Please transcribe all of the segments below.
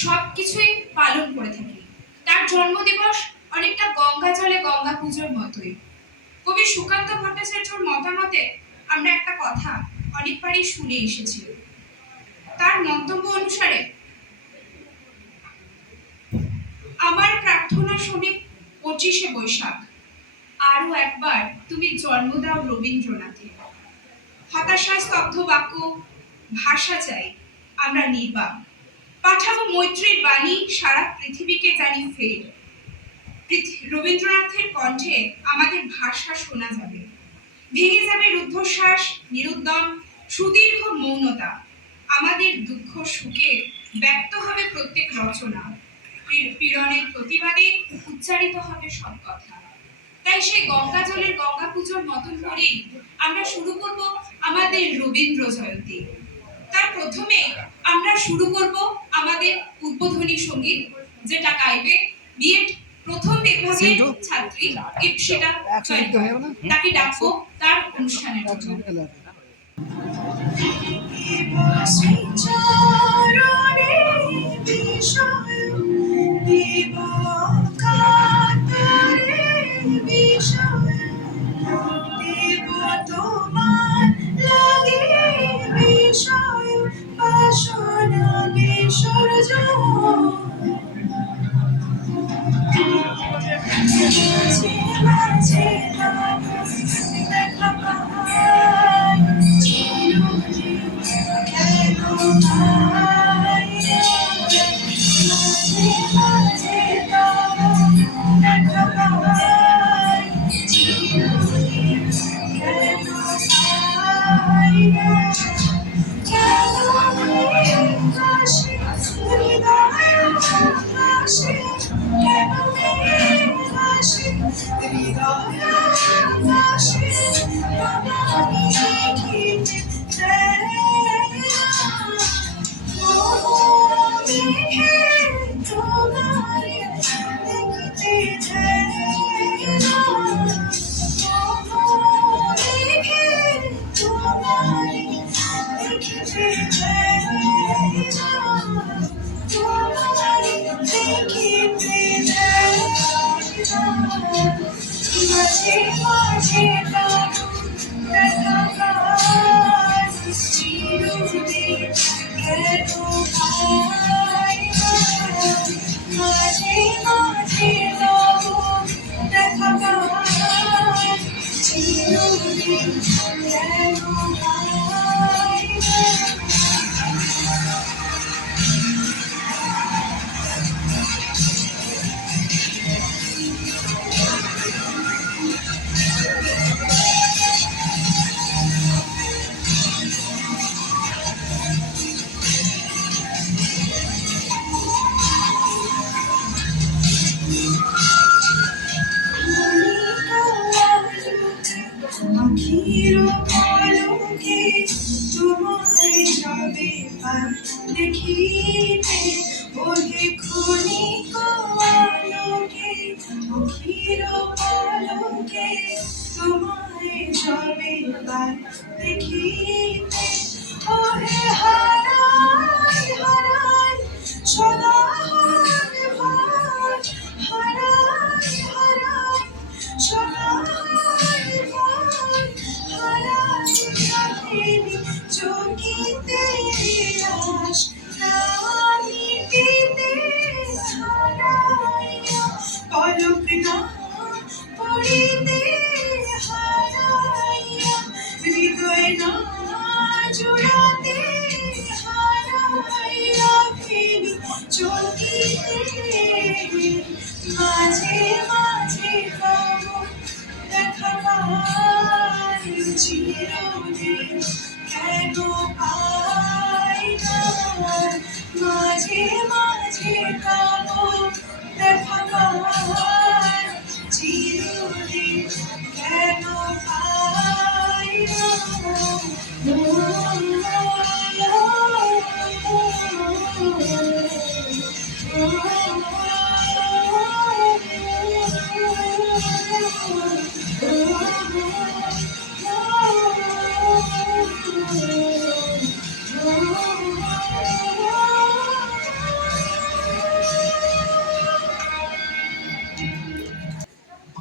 সবকিছুই পালন করে থাকি। তার জন্মদিবস অনেকটা গঙ্গা জলে গঙ্গা পুজোর মতোই। কবি সুকান্ত ভট্টাচার্যর মতামতে আমরা একটা কথা অনেকবারই শুনে এসেছি। তার মন্তব্য অনুসারে, আমার প্রার্থনা শুনে 25শে বৈশাখ আরো একবার তুমি জন্ম দাও রবীন্দ্রনাথে। হতাশায় স্তব্ধ বাক্য, ভাষা চাই আমরা নির্বাক। পাঠাবো মৈত্রীর বাণী সারা পৃথিবীকে জানি ফের। রবীন্দ্রনাথের কণ্ঠে আমাদের ভাষা শোনা যাবে। ভেঙে যাবে রুদ্ধশ্বাস, নিরুদ্যম, সুদীর্ঘ মৌনতা। আমাদের দুঃখ সুখে ব্যক্ত হবে প্রত্যেক রচনা। পীড়নের প্রতিবাদে উচ্চারিত হবে সব কথা। তাই সেই গঙ্গা জলের গঙ্গা পুজোর মতন করেই আমরা শুরু করব আমাদের রবীন্দ্র জয়ন্তী। তার প্রথমে আমরা শুরু করব আমাদের উদ্বোধনী সঙ্গীত, যেটা গাইবে বিএড প্রথম বিভাগের ছাত্রী ইপসিতা জয়ন্তী। তাকে ডাকবো তার অনুষ্ঠানের জন্য।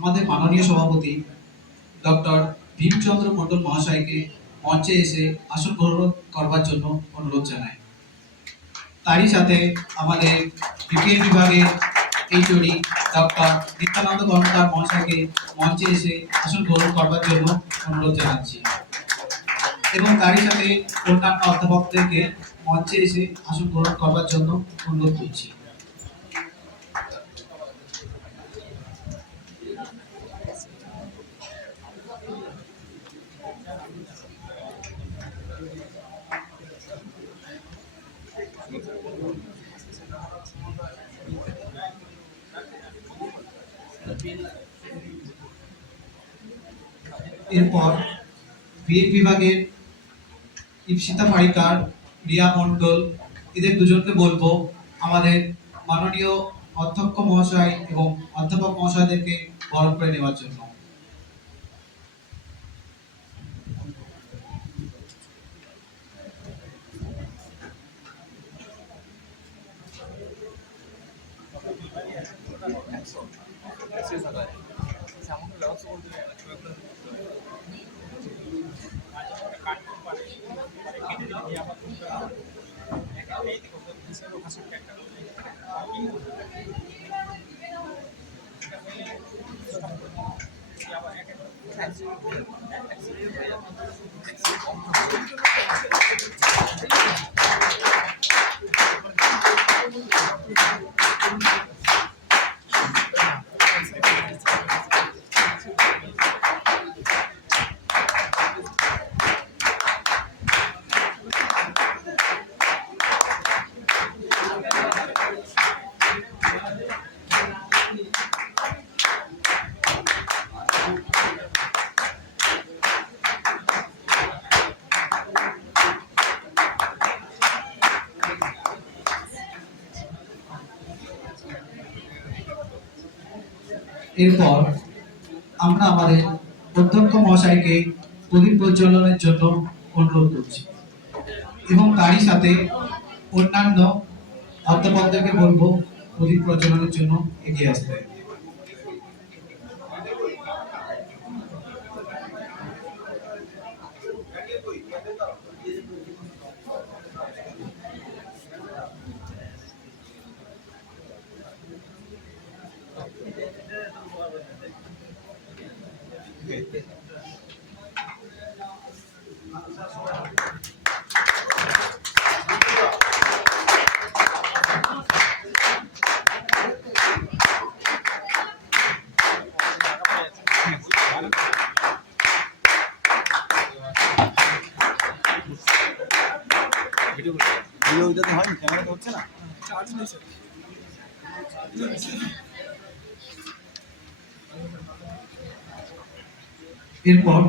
আমাদের মাননীয় সভাপতি ডক্টর ভীমচন্দ্র মণ্ডল মহাশয়কে মঞ্চে এসে আসন গ্রহণ করবার জন্য অনুরোধ জানাই। তারই সাথে আমাদের বিপিএল বিভাগের এইচওডি ডক্টর নিত্যানন্দ কর্মকার মহাশয়কে মঞ্চে এসে আসন গ্রহণ করবার জন্য অনুরোধ জানাচ্ছি এবং তারই সাথে অন্যান্য অধ্যাপকদেরকে মঞ্চে এসে আসন গ্রহণ করবার জন্য অনুরোধ করছি। এরপর বিএড বিভাগের ইপসিতা পারিকার, রিয়া মণ্ডল, এদের দুজনকে বলবো আমাদের মাননীয় অধ্যক্ষ মহাশয় এবং অধ্যাপক মহাশয়দেরকে বরণ করে নেওয়ার জন্য। এরপর আমরা আমাদের অধ্যক্ষ মহাশয়কে প্রদীপ প্রজ্বলনের জন্য অনুরোধ করছি এবং তারই সাথে অন্যান্য অধ্যাপকদেরকে বলবো প্রদীপ প্রজ্বলনের জন্য এগিয়ে আসতে। এরপর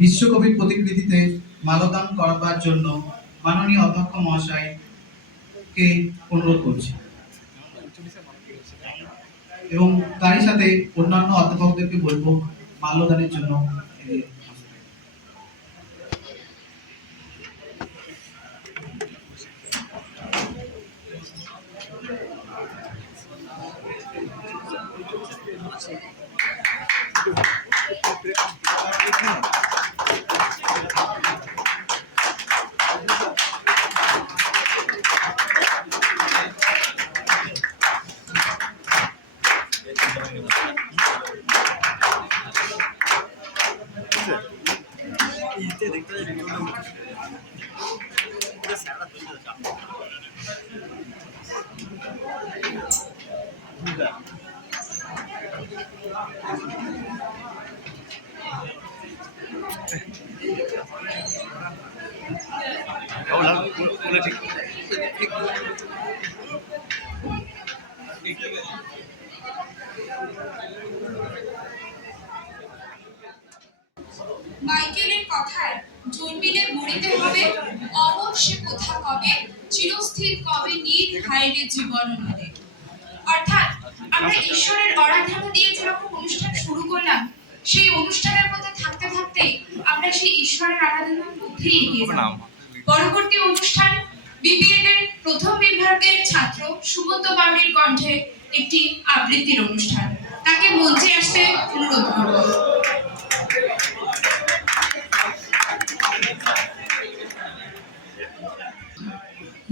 বিশ্বকবির প্রতিকৃতিতে মালদান করবার জন্য মাননীয় অধ্যক্ষ মহাশয়কে অনুরোধ করছি এবং তারই সাথে অন্যান্য অধ্যাপকদেরকে বলবো মাল্যদানের জন্য। মাইকেলের কথায় জন্মিলে মরিতে হবে, অবশ্যে কোথা কবে, চিরস্থির কবে নিজ হায়রে জীবন নদে। অর্থাৎ আমরা ঈশ্বরের আরাধনা দিয়ে যেরকম অনুষ্ঠান শুরু করলাম, সেই অনুষ্ঠানের মধ্যে থাকতে থাকতে আমরা সেই ঈশ্বরের আরাধনার মধ্যেই এগিয়ে যাব। পরবর্তী অনুষ্ঠান বিপিএড এর প্রথম বিভাগের ছাত্র সুমন্ত বাউরির কণ্ঠে একটি আবৃত্তির অনুষ্ঠান। তাকে মঞ্চে আসতে অনুরোধ করব।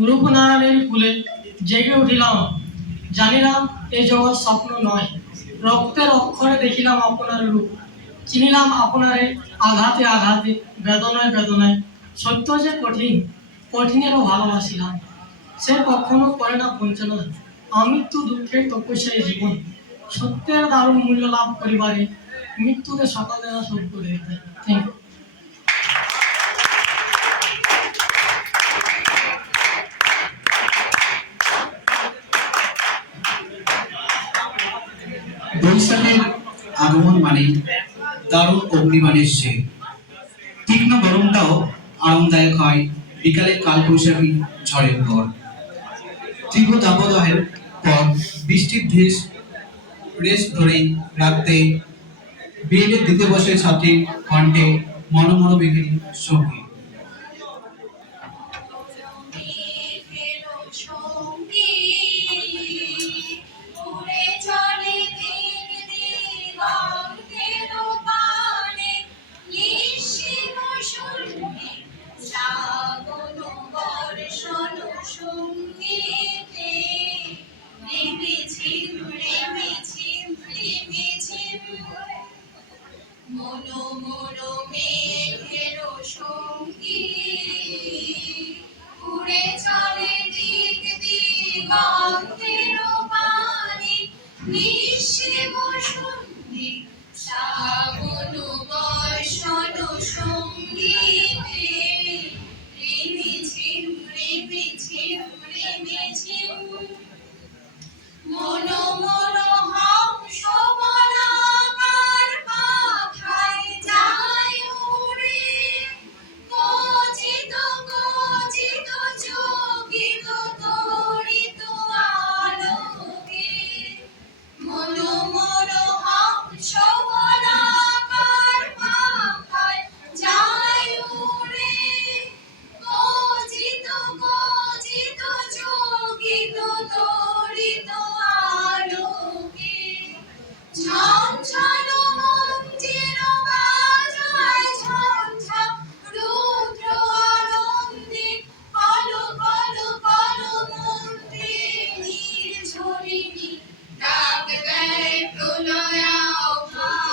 রূপনারায়ণের কুলে জেগে উঠিলাম, জানিলাম এ জগৎ স্বপ্ন নয়। রক্তের অক্ষরে দেখিলাম আপনার রূপ, চিনিলাম আপনারে আঘাতে আঘাতে, বেদনায় বেদনায়। সত্য যে কঠিন, কঠিনেরও ভালোবাসিলাম। সে কখনো করে না বঞ্চনা, আমৃত্যু দুঃখের তপস্যায় জীবন। সত্যের দারুণ মূল্য লাভ করিবারে, মৃত্যুকে সকালে শোধ করে দিতে। Thank you. বৈশাখের আগমন মানে দারুণ অগ্নিবাণের সে। তীক্ষ্ণ গরমটাও আরামদায়ক হয় বিকালের কালবৈশাখী ঝড়ের পর। তীব্র দাবদাহের পর বৃষ্টির রেশ ধরেই রাখতে বিএডের দ্বিতীয় বর্ষের ছাত্রীর কণ্ঠে মনোমনো মেঘের সঙ্গীত। মনো মনো মেঘের সঙ্গীত, উড়ে চলে দিক দিগন্তের পানে, নিঃশিব সন্ধি শ্রাবণ বর্ষণ সঙ্গীতে, রিমিঝিম রিমিঝিম রিমিঝিম। মনো মনো হংস বলাকার পাখায় যায় উড়ে, গজিত গজিত চকিত তড়িত আলোকে। মনো মনো হংস বলাকার পাখায় যায় উড়ে, গজিত গজিত চকিত তড়িত আলোকে। ঝঞ্ঝালো মঞ্জির বাজায় ঝঞ্ঝা রুদ্র আনন্দে, কলো কলো কলো মন্ত্রিণীর ঝরিণী ডাক দেয় প্রলয়াহ্বানে।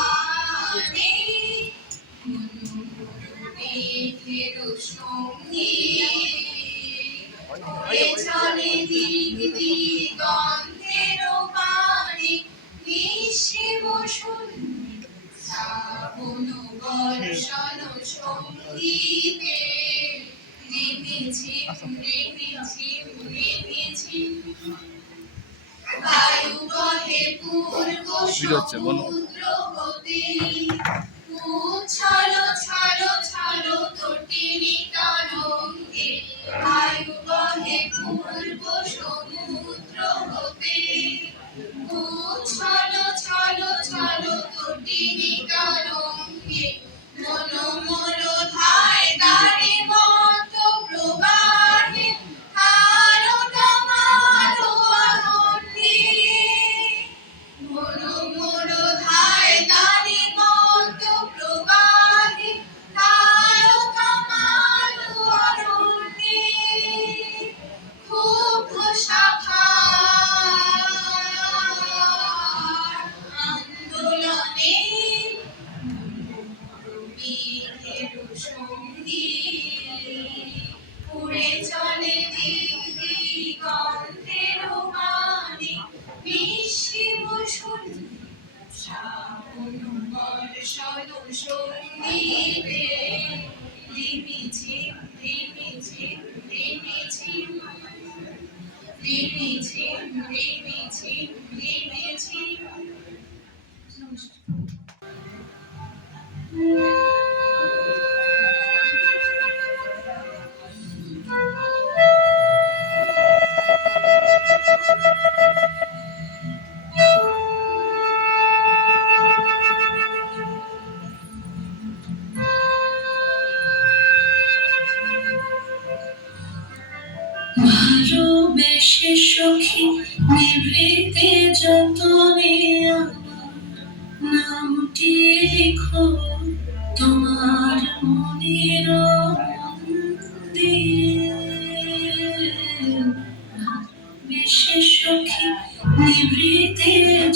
মনো মনো মেঘের সঙ্গীত, উড়ে চলে দিক দিগন্তের পানে, নিঃশিব সন্ধি শ্রাবণ বর্ষণ সঙ্গীতে, রিমিঝিম রিমিঝিম রিমিঝিম। বায়ু বহে পূর্ব সমুদ্র হতে, উচ্ছল ছল ছল তটিনী তরঙ্গে। বায়ু বহে পূর্ব সমুদ্র হতে, উচ্ছল ছল ছল তটিনী তরঙ্গে। মনো মনো ধায় দারে মত প্রবাহে, আলোক মালো অরণ্যে। মনো মনো ধায় দারে মত প্রবাহে, আলোক মালো অরণ্যে। ক্ষুব্ধ শাখার আন্দোলনে, মেঘের সঙ্গীত, উড়ে চলে দিক দিগন্তের পানে, নিঃশিব সন্ধি শ্রাবণ বর্ষণ সঙ্গীতে, রিমিঝিম রিমিঝিম রিমিঝিম রিমিঝিম রিমিঝিম রিমিঝিম। ভালোবেসে সখী নিভৃতে যতনে আমার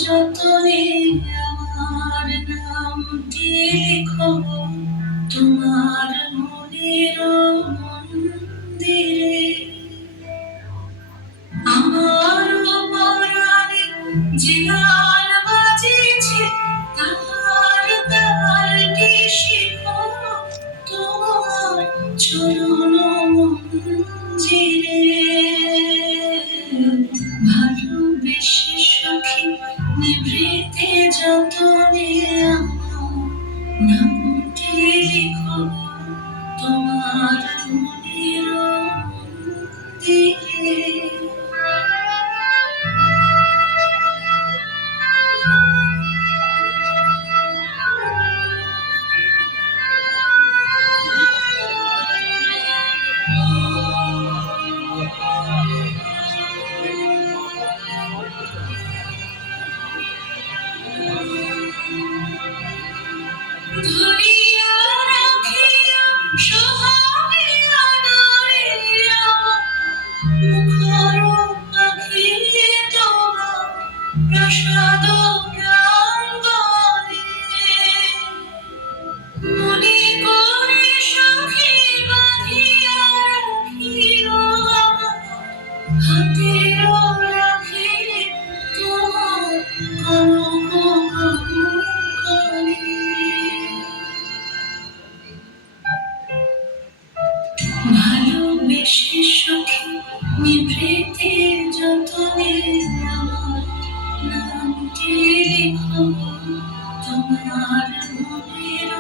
যতনে আমার নামটি লিখো তোমার মনের মন্দিরে। আমার পরাণে যে গান বাজেছে তার তালটি শিখো তোমার চরণ মঞ্জিরে। ভালোবেসে সখী নিভৃতে যতনে আমার নামটি লিখো তোমার মনের মন্দিরে। ধরিয়া রাখিয়া সোহাগে আদরে মুখর পাখি তোমার প্রসাদ প্রাঙ্গণে। মনে করে সখী বাঁধিয়া রাখিও আমার হাতের রাখে তোমার কনক কঙ্কণে। ভালোবেসে সখী নিভৃতে যতনে আমার নামটি লিখো তোমার মনের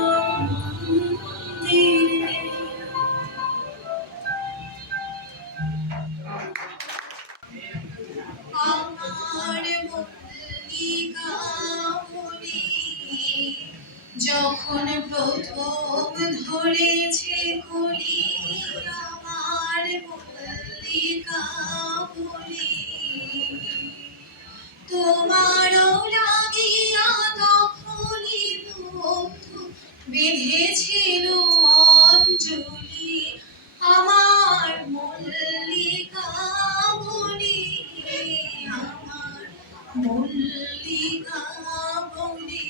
মন্দিরে। আমার মল্লিকা মনি যখন প্রথম ধরেছে কলি, আমার মল্লিকা মনি তোমারও লাগিয়া তখনই বন্ধু বেঁধেছিল অঞ্জলি, আমার মল্লিকা মনি আমার মল্লিকা মনি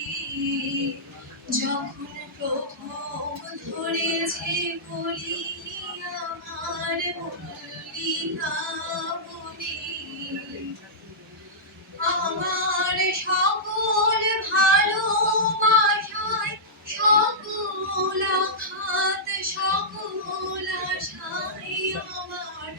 যখন প্রথম ধরেছে কলি, আমার মল্লিকা মনি। আমার সকল ভালোবাসায় সকল আঘাত সকল আশায়, আমার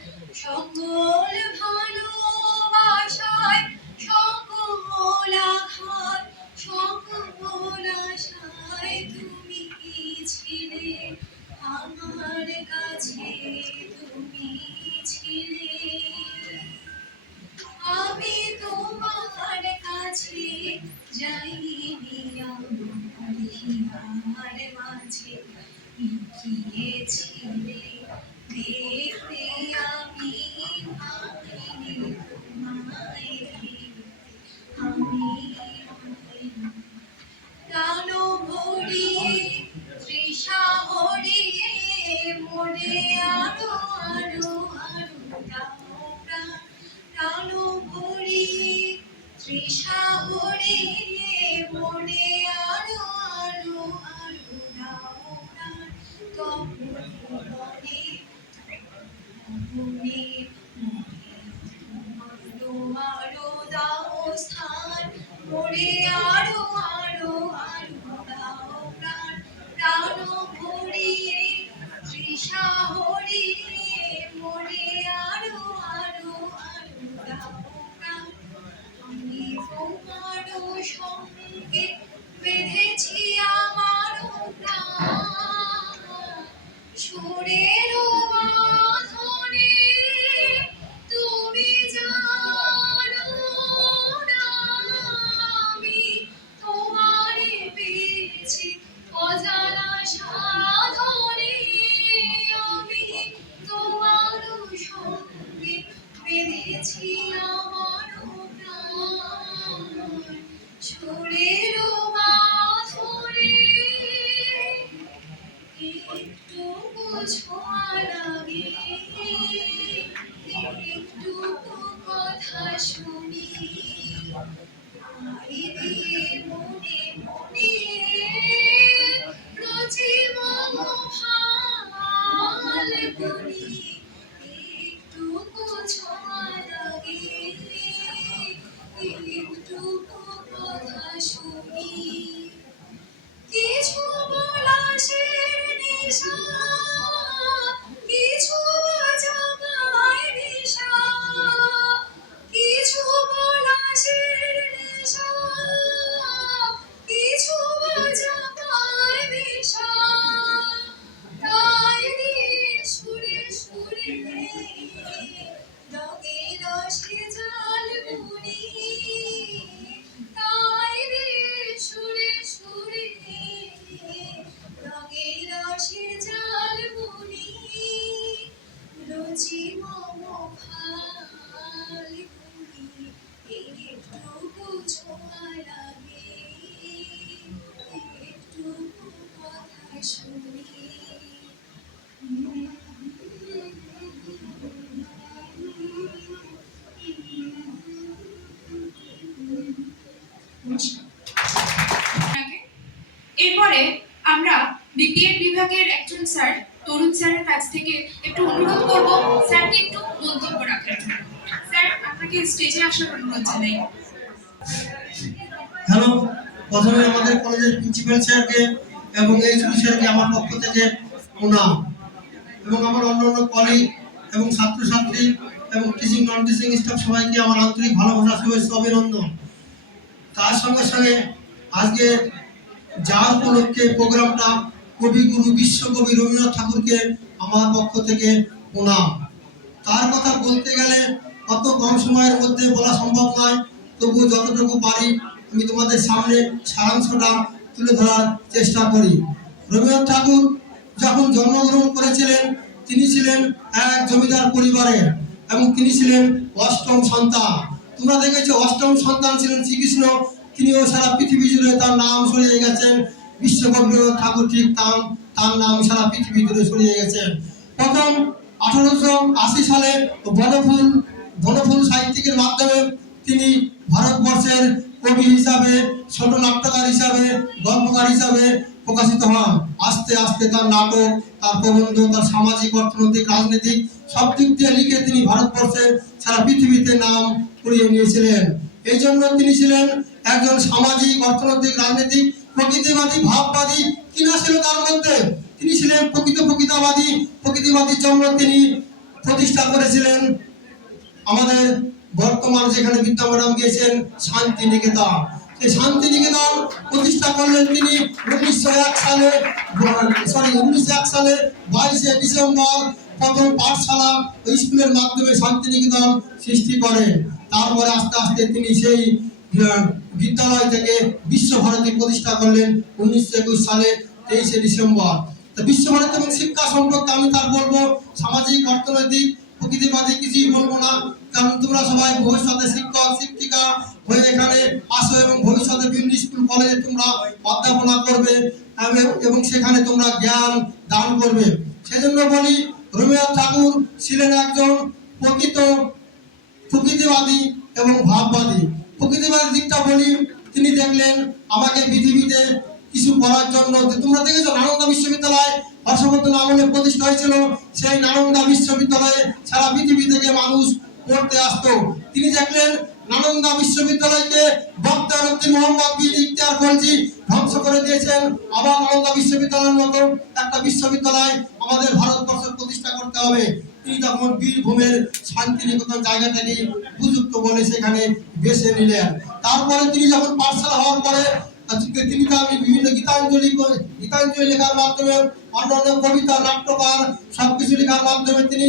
সকল ভালোবাসায় সকল আঘাত সকল আশায় তুমি ছিলে আমার কাছে, তুমি ছিলে। আমি তোমার কাছে যাইনি আমার হিমার মাঝে লুকিয়েছিলে, দেখতে আমি পাইনি তোমায়, আমি প্রাণ ভরিয়ে তৃষা হরিয়ে মনে আরো আরো আরো দাও প্রাণ, প্রাণ ভরিয়ে তৃষা হরিয়ে মনে আরো আরো আরো দাও প্রাণ। তপনে মনে আরো দাও স্থান, মনে আরো আরো আরো দাও প্রাণ, প্রাণ ভরিয়ে তৃষা হরিয়ে মনে আরো আরো আরো দাও প্রাণ। আমি তোমারও সঙ্গে বেঁধেছি আমারও প্রাণ, সুরের বাঁধনে তুমি জানো না আমি তোমারে পেয়েছি অজানা সাধনে। আমি তোমারও সঙ্গে বেঁধেছি আমারও প্রাণ, সুরের বাঁধনে। একটু ছোঁয়া লাগে একটু কথা শুনি, তাই দিয়ে মনে মনে রচি মম ফাল্গুনি, একটুকু ছোঁয়া লাগে, একটুকু কথা শুনি, কিছু পলাশের নেশা, কিছু জাগায় নেশা, কিছু পলাশের নেশা, কিছু জাগায় নেশা, তাই দিয়ে সুরে সুরে রঙে রসে জাল বুনি, তাই দিয়ে সুরে সুরে রঙে রসে জাল বুনি, রুচি মম ফাল্গুনি, একটুকু ছোঁয়া লাগে, একটুকু কথা শুনি। এরপরে আমরা বিপিএড বিভাগের একজন স্যার, তরুণ স্যারের কাছ থেকে একটু অনুরোধ করব স্যারকে একটু মন্তব্য রাখার জন্য। স্যার, আপনাকে স্টেজে আসার অনুরোধ জানাই। হ্যালো, প্রথমে আমাদের কলেজের প্রিন্সিপাল স্যারকে এবং এইচওডি স্যারকে আমার পক্ষ থেকে প্রণাম, এবং আমার অন্যান্য কলিগ এবং ছাত্রছাত্রী এবং টিচিং নন টিচিং স্টাফ সবাইকে আমার আন্তরিক ভালোবাসা, শুভেচ্ছা, অভিনন্দন। তার সঙ্গে সঙ্গে আজকে যার উপলক্ষে প্রোগ্রামটা, কবিগুরু বিশ্বকবি রবীন্দ্রনাথ ঠাকুরকে আমার পক্ষ থেকে প্রণাম। তার কথা বলতে গেলে অত কম সময়ের মধ্যে বলা সম্ভব নয়, তবু যতটুকু পারি আমি তোমাদের সামনে সারাংশটা তুলে ধরার চেষ্টা করি। রবীন্দ্রনাথ ঠাকুর যখন জন্মগ্রহণ করেছিলেন, তিনি ছিলেন এক জমিদার পরিবারের এবং তিনি ছিলেন অষ্টম সন্তান। তোমরা দেখেছো, অষ্টম সন্তান ছিলেন শ্রীকৃষ্ণ, তিনিও সারা পৃথিবী জুড়ে তার নাম ছড়িয়ে গেছেন। বিশ্বকবি রবীন্দ্রনাথ ঠাকুর ঠিক তার নাম সারা পৃথিবী জুড়ে ছড়িয়ে গেছেন। প্রথম 1880 সালে বনফুল সাহিত্যিকের মাধ্যমে তিনি ভারতবর্ষের কবি হিসাবে, ছোট নাট্যকার হিসাবে, গল্পকার হিসাবে প্রকাশিত হন। আস্তে আস্তে তার নাটক, তার প্রবন্ধ, তার সামাজিক, অর্থনৈতিক, রাজনৈতিক সব দিক দিয়ে লিখে তিনি ভারতবর্ষের সারা পৃথিবীতে নাম করিয়ে নিয়েছিলেন। এই জন্য তিনি ছিলেন একজন সামাজিক, অর্থনৈতিক, রাজনৈতিক, প্রকৃতিবাদী, ভাববাদী কিনা ছিল তার মধ্যে। তিনি ছিলেন প্রকৃতিবাদীর জন্য তিনি প্রতিষ্ঠা করেছিলেন আমাদের বর্তমান যেখানে বিদ্যা ম্যাডাম গিয়েছেন শান্তিনিকেতন। সেই শান্তিনিকেতন প্রতিষ্ঠা করলেন তিনি 1901 সালে 22শে ডিসেম্বর। প্রথম পাঠশালা স্কুলের মাধ্যমে শান্তিনিকেতন সৃষ্টি করেন। তারপরে আস্তে আস্তে তিনি সেই বিদ্যালয় থেকে বিশ্বভারতী প্রতিষ্ঠা করলেন 1921 সালে 23শে ডিসেম্বর। বিশ্বভারতী এবং শিক্ষা সম্পর্কে আমি তার বলবো, সামাজিক, অর্থনৈতিক, প্রকৃতিবাদী কিছুই বলবো না, কারণ তোমরা সবাই ভবিষ্যতে শিক্ষক শিক্ষিকা হয়ে এখানে আসো এবং ভবিষ্যতে বিভিন্ন স্কুল কলেজে তোমরা অধ্যাপনা করবে এবং সেখানে তোমরা জ্ঞান দান করবে। সেজন্য বলি, রবীন্দ্রনাথ ঠাকুর ছিলেন একজন প্রকৃতিবাদী এবং ভাববাদী। প্রকৃতিবাদী দিকটা বলি, তিনি দেখলেন আমাকে পৃথিবীতে কিছু করার জন্য। তোমরা দেখেছো নালন্দা বিশ্ববিদ্যালয় হর্ষবর্ধন আমলে প্রতিষ্ঠা হয়েছিল। সেই নালন্দা বিশ্ববিদ্যালয়ে সারা পৃথিবী থেকে মানুষ পড়তে আসতো। তিনি দেখলেন নালন্দা বিশ্ববিদ্যালয়কে ডক্টর মোহাম্মদ বিন ইখতিয়ার খলজি ধ্বংস করে দিয়েছেন। আবার নালন্দা বিশ্ববিদ্যালয়ের মতো একটা বিশ্ববিদ্যালয় আমাদের ভারতবর্ষে প্রতিষ্ঠা করতে হবে। তিনি তখন বীরভূমের শান্তিনিকেতন জায়গাটাকে উপযুক্ত বলে সেখানে বেছে নিলেন। তারপরে তিনি যখন পাঠশালা হওয়ার পরে তিনি বিভিন্ন গীতাঞ্জলি লেখার মাধ্যমে, অন্যান্য কবিতা, নাট্যকার সবকিছু লেখার মাধ্যমে তিনি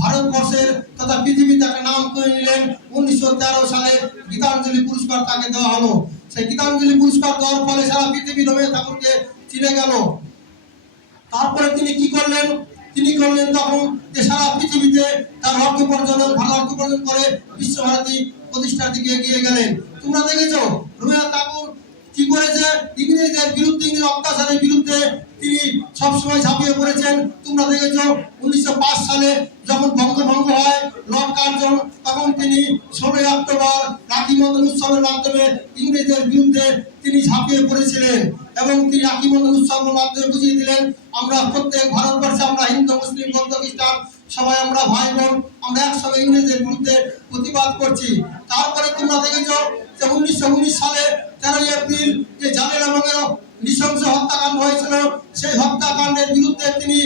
ভারতবর্ষের তথা পৃথিবীতে একটা নাম করে নিলেন। 1913 সালে গীতাঞ্জলি পুরস্কার তাকে দেওয়া হলো। সেই গীতাঞ্জলি পুরস্কার দেওয়ার ফলে সারা পৃথিবী রবীন্দ্রনাথ ঠাকুরকে চিনে গেল। তারপরে তিনি কি করলেন? তিনি করলেন তখন যে সারা পৃথিবীতে তার ভালো অর্থ উপার্জন করে বিশ্বভারতী প্রতিষ্ঠার দিকে এগিয়ে গেলেন। তোমরা দেখেছো রবীন্দ্রনাথ ঠাকুর কি করেছে? ইংরেজদের বিরুদ্ধে, ইংরেজ অত্যাচারের বিরুদ্ধে তিনি সবসময় ঝাঁপিয়ে পড়েছেন। তোমরা দেখেছো 1905 সালে যখন বঙ্গভঙ্গ হয় লর্ড কার্জন, তখন তিনি 16 অক্টোবর রাখি বন্ধন উৎসবের মাধ্যমে ইংরেজদের বিরুদ্ধে তিনি ঝাঁপিয়ে পড়েছিলেন এবং তিনি রাখি বন্ধন উৎসবের মাধ্যমে বুঝিয়ে দিলেন আমরা প্রত্যেক ভারতবর্ষে আমরা হিন্দু মুসলিম বৌদ্ধ খ্রিস্টান সবাই আমরা ভাই বোন, আমরা একসঙ্গে ইংরেজদের বিরুদ্ধে প্রতিবাদ করছি। তারপরে তোমরা দেখেছো যে 1919 সালে 13 এপ্রিল যে জালিয়ানওয়ালাবাগের নৃশংস হত্যাকাণ্ড হয়েছিল, সেই হত্যাকাণ্ডের বিরুদ্ধে তিনি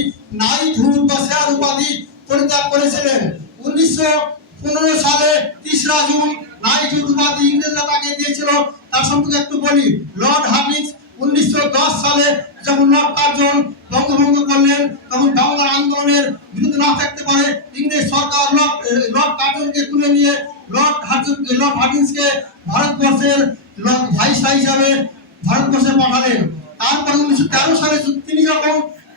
নাইটহুড বা স্যার উপাধি পরিত্যাগ করেছিলেন। 1915 সালে 3রা জুন নাইটহুড উপাধি ইংরেজরা তাকে দিয়েছিল। তার সম্পর্কে একটু বলি, লর্ড হার্ডিঞ্জ 1910 সালে যখন লর্ড কার্জন বঙ্গভঙ্গ করলেন, তখন বাংলার আন্দোলনের বিরুদ্ধে না থাকতে পারে ইংরেজ সরকার লর্ড কার্জনকে তুলে নিয়ে লর্ড হার্ডিঞ্জকে ভারতবর্ষের ভাইসরয় হিসাবে ভারতবর্ষে পাঠালেন। তারপরে 1913 সালে তিনি যখন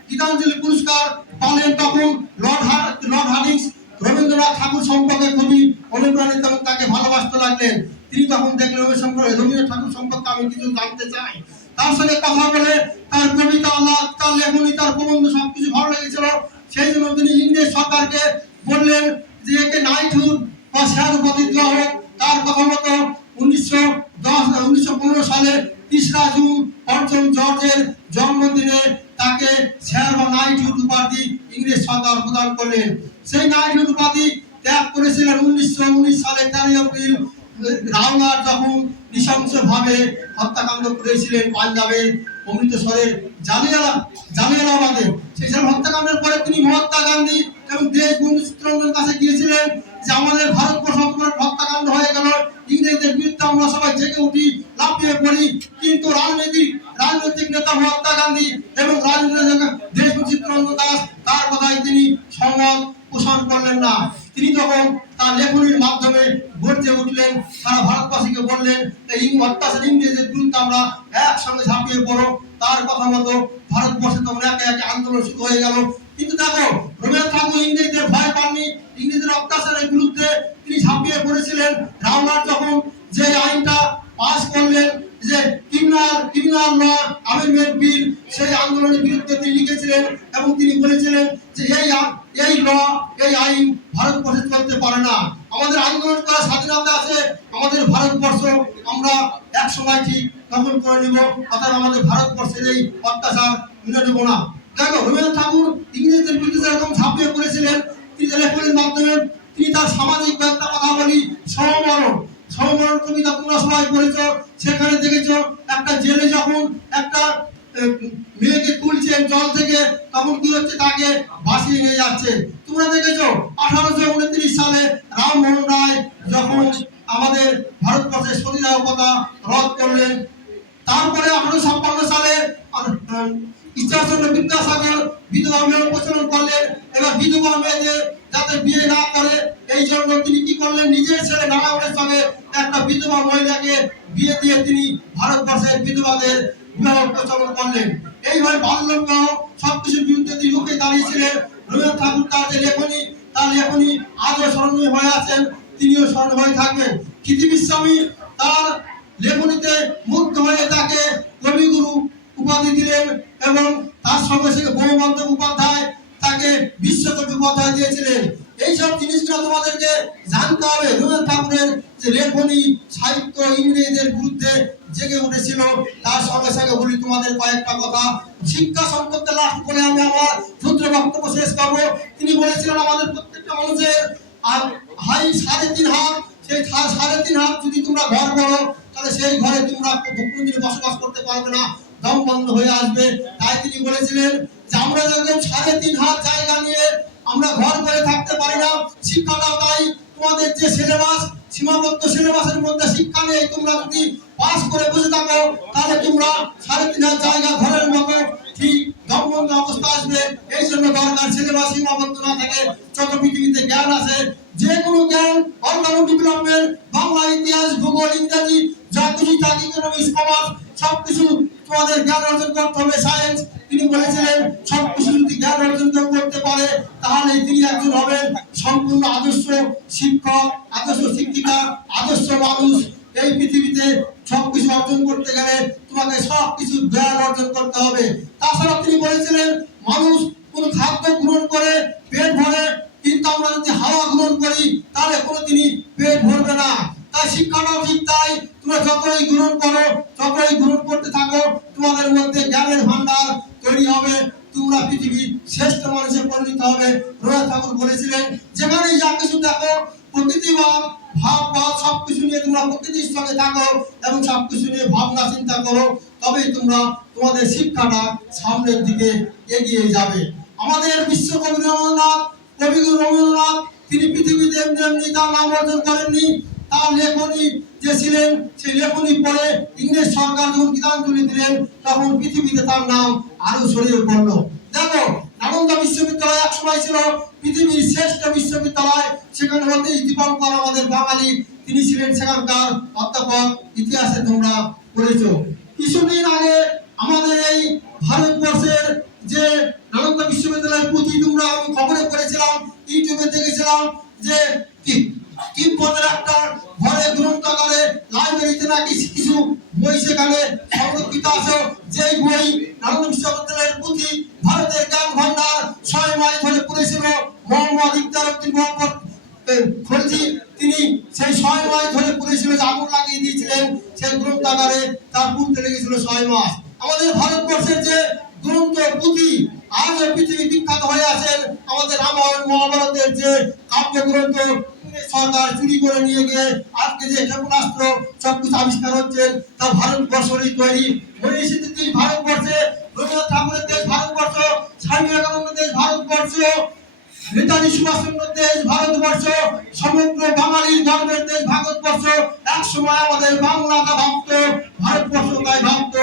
গীতাঞ্জলি পুরস্কার পালেন, তখন লর্ড হার্ডিঞ্জ রবীন্দ্রনাথ ঠাকুর সম্পর্কে খুবই অনুপ্রাণিত এবং তাকে ভালোবাসতে লাগলেন। তিনি তখন দেখলেন রবীন্দ্রনাথ ঠাকুর সম্পর্কে আমি কিছু জানতে চাই। তার সঙ্গে কথা বলে তার কবিতা, তার লেখনী, তার প্রবন্ধ সবকিছু ভালো লেগেছিল। সেই জন্য তিনি ইংরেজ সরকারকে বললেন যে একে নাইটহুড বা স্যার উপাধি দেওয়া হোক। তার কথা মতো 1915 সালে 3রা জুন পঞ্চম জর্জের জন্মদিনে তাকে স্যার বা নাইটহুড উপাধি ইংরেজ সরকার প্রদান করলেন। সেই নাইটহুড উপাধি ত্যাগ করেছিলেন 1919 সালে 13 এপ্রিল রাওলাট যখন নৃশংসভাবে হত্যাকাণ্ড করেছিলেন পাঞ্জাবের অমৃতসরের জালিয়ানওয়ালাবাগে। সেই সব হত্যাকাণ্ডের পরে তিনি মহাত্মা গান্ধী এবং দেশবন্ধু চিত্তরঞ্জনের কাছে গিয়েছিলেন যে আমাদের ভারতবর্ষ হত্যাকাণ্ড হয়ে গেল, ইংরেজদের বিরুদ্ধে আমরা সবাই জেগে উঠি, লাফিয়ে পড়ি। কিন্তু রাজনৈতিক নেতা মহাত্মা গান্ধী এবং দেশবন্ধু চিত্তরঞ্জন দাস তার কথায় তিনি সম্মত পোষণ করলেন না। তিনি তখন তার লেখনীর মাধ্যমে গর্জে উঠলেন, সারা ভারতবাসীকে বললেন এই অত্যাচার ইংরেজদের বিরুদ্ধে আমরা একসঙ্গে ঝাঁপিয়ে পড়ো। তার কথা মতো ভারতবর্ষে তখন একে একে আন্দোলন শুরু হয়ে গেল। কিন্তু দেখো, রবীন্দ্রনাথ ঠাকুর ইংরেজদের ভয় পাননি, ইংরেজদের অত্যাচারের বিরুদ্ধে তিনি ঝাঁপিয়ে পড়েছিলেন। রাওলাট যখন যে আইনটা পাস করলেন যে ক্রিমিনাল ল অ্যামেন্ডমেন্ট বিল, সেই আন্দোলনের বিরুদ্ধে তিনি লিখেছিলেন এবং তিনি বলেছিলেন যে এই আইন ভারতবর্ষে চলতে পারে না। আমাদের আন্দোলন করার স্বাধীনতা আছে, আমাদের ভারতবর্ষ আমরা এক সময় ঠিক দখল করে নিব, অর্থাৎ আমাদের ভারতবর্ষের এই অত্যাচার মেনে নেব না। দেখো, রবীন্দ্রনাথ ঠাকুর ইংরেজদের বিরুদ্ধে যেরকম ঝাঁপিয়ে পড়েছিলেন, তিনি লেখনের মাধ্যমে তিনি তার সামাজিক একটা কথা বলি, সমমরণ কবিতা তোমরা সবাই পড়েছ। সেখানে দেখেছ একটা জেলে যখন একটা মেয়েকে তুলছেন জল থেকে, তখন কি হচ্ছে, তাকে ভাসিয়ে নিয়ে যাচ্ছে। তোমরা দেখেছো 1829 সালে রামমোহন রায় যখন আমাদের ভারতবর্ষের সতীদাহ প্রথা রদ করলেন। তারপরে 1856 সালে ঈশ্বরচন্দ্র বিদ্যাসাগর বিধবা বিবাহ প্রচলন করলেন। এবার বিধবা মেয়েদের যাতে বিয়ে না করে এই জন্য তিনি কি করলেন, নিজের ছেলে নারায়ণের সঙ্গে একটা বিধবা মহিলাকে বিয়ে দিয়ে তিনি ভারতবর্ষের বিধবাদের বিবাহ প্রচলন করলেন। এইভাবে বাল্য বিবাহ সবকিছুর বিরুদ্ধে তিনি রুখে দাঁড়িয়েছিলেন। রবীন্দ্রনাথ ঠাকুর তার যে লেখনী আজও স্মরণীয় হয়ে আছেন, তিনিও স্মরণীয় হয়ে থাকবেন। কৃতিবিস্বামী তার লেখনীতে মুগ্ধ হয়ে তাকে কবিগুরু উপাধি দিলেন এবং তার সঙ্গে সঙ্গে বঙ্গবন্ধু উপাধ্যায় তাকে বিশ্বকবি উপাধ্যায় দিয়েছিলেন। এইসব জিনিসগুলো তোমাদেরকে জানতে হবে। রবীন্দ্রনাথ ঠাকুরের যে লেখনী সাহিত্য ইংরেজদের বিরুদ্ধে জেগে উঠেছিল, তার সঙ্গে সঙ্গে বলি তোমাদের কয়েকটা কথা শিক্ষা সম্পর্কে। লাস্ট করে আমি আমার ক্ষুদ্র বক্তব্য শেষ করবো। তিনি বলেছিলেন আমাদের প্রত্যেকটা মানুষের হাই 3.5 হাত, সেই 3.5 হাত যদি তোমরা ঘর করো, তাহলে সেই ঘরে তোমরা কোনোদিন বসবাস করতে পারবে না, দম বন্ধ হয়ে আসবে। তাই তিনি বলেছিলেন যে আমরা যখন 3.5 হাত জায়গা নিয়ে আমরা ঘর করে থাকতে পারি না, শিক্ষাটাও তাই। তোমাদের যে সিলেবাস, সীমাবদ্ধ সিলেবাসের মধ্যে শিক্ষা নেই, তোমরা যদি পাস করে বসে থাকো তাহলে তোমরা 3.5 হাত জায়গা ঘরের মতো ঠিক দমবন্ধ অবস্থা আসবে। এই জন্য দরকার সিলেবাস সীমাবদ্ধ না থেকে যত পৃথিবীতে জ্ঞান আছে, যে কোনো জ্ঞান, অর্গানো ডেভেলপমেন্ট, বাংলা, ইতিহাস, ভূগোল, ইংরেজি, যা কিছু থাকে, ইকোনমিক্স, কমার্স, সবকিছু তোমাদের জ্ঞান অর্জন করতে হবে। সায়েন্স, তিনি বলেছিলেন সবকিছু যদি জ্ঞান অর্জন করতে পারে তাহলে তিনি একজন হবেন সম্পূর্ণ আদর্শ শিক্ষক, আদর্শ শিক্ষিকা, আদর্শ মানুষ। এই পৃথিবীতে সবকিছু অর্জন করতে গেলে তোমাকে সবকিছু জ্ঞান অর্জন করতে হবে। তাছাড়া তিনি বলেছিলেন মানুষ কোন খাদ্য গ্রহণ করে পেট ভরে, কিন্তু আমরা যদি হাওয়া গ্রহণ করি তাহলে কোনোদিনই পেট ভরবে না। তাই শিক্ষাটাও ঠিক তাই, তোমরা যতই গ্রহণ করো, যতই গ্রহণ করতে থাকো, তোমাদের মধ্যে জ্ঞানের ভান্ডার তৈরি হবে, তোমরা পৃথিবীর শ্রেষ্ঠ মানুষে পরিণত হবে। রবীন্দ্রনাথ ঠাকুর বলেছিলেন যেখানেই যা কিছু দেখো প্রকৃতিবাদ ভাববাদ সবকিছু নিয়ে তোমরা প্রকৃতির সঙ্গে থাকো এবং সবকিছু নিয়ে ভাবনা চিন্তা করো, তবেই তোমরা তোমাদের শিক্ষাটা সামনের দিকে এগিয়ে যাবে। আমাদের বিশ্বকবি রবীন্দ্রনাথ, কবিগুরু রবীন্দ্রনাথ, তিনি পৃথিবীতে এমনি এমনি তার নাম অর্জন করেননি। তার লেখনী যে ছিলেন, সেই লেখনী পড়ে ইংরেজ সরকার যখন গীতাঞ্জলি দিলেন, তখন পৃথিবীতে তার নাম আরো ছড়িয়ে পড়লো। দেখো, নালন্দা বিশ্ববিদ্যালয় এক সময় ছিল পৃথিবীর শ্রেষ্ঠ বিশ্ববিদ্যালয়। সেখানে হতেই দীপঙ্কর আমাদের বাঙালি, তিনি ছিলেন সেখানকার অধ্যাপক। ইতিহাসে তোমরা পড়েছো। কিছুদিন আগে আমাদের এই ভারতবর্ষের যে নালন্দা বিশ্ববিদ্যালয়ের পুঁথি, তোমরা আমি খবরে পড়েছিলাম, ইউটিউবে দেখেছিলাম যে তিব্বতের একটা ঘরে গ্রন্থাগারে লাইব্রেরিতে নাকি কিছু বই সেখানে সংরক্ষিত আছে। যেই বই নালন্দা বিশ্ববিদ্যালয়ের পুঁথি ভারতের জ্ঞান ভান্ডার 6 মাস ধরে পড়েছিল মোহাম্মদ ইকতার উদ্দিন মোহাম্মদ খলজি, তিনি সেই 6 মাস ধরে পড়েছিল, আগুন লাগিয়ে দিয়েছিলেন সেই গ্রন্থাগারে, তার পড়তে লেগেছিল 6 মাস। আমাদের ভারতবর্ষের যে গ্রন্থ পুঁথি আজও পৃথিবী বিখ্যাত হয়ে আছেন, আমাদের রামায়ণ মহাভারতের যে কাব্যগ্রন্থ সরকার চুরি করে নিয়ে গিয়ে আজকে যে ক্ষেপণাস্ত্র সবকিছু আবিষ্কার হচ্ছে, তা ভারতবর্ষেরই তৈরি। মনীষীদের দেশ ভারতবর্ষে, রবীন্দ্রনাথ ঠাকুরের দেশ ভারতবর্ষ, স্বামী বিবেকানন্দের দেশ ভারতবর্ষ, নেতাজি সুভাষচন্দ্রের দেশ ভারতবর্ষ, সমগ্র বাঙালির গর্বের দেশ ভারতবর্ষ। এক সময় আমাদের বাংলাটা ভাবত, ভারতবর্ষ তাই ভাবত,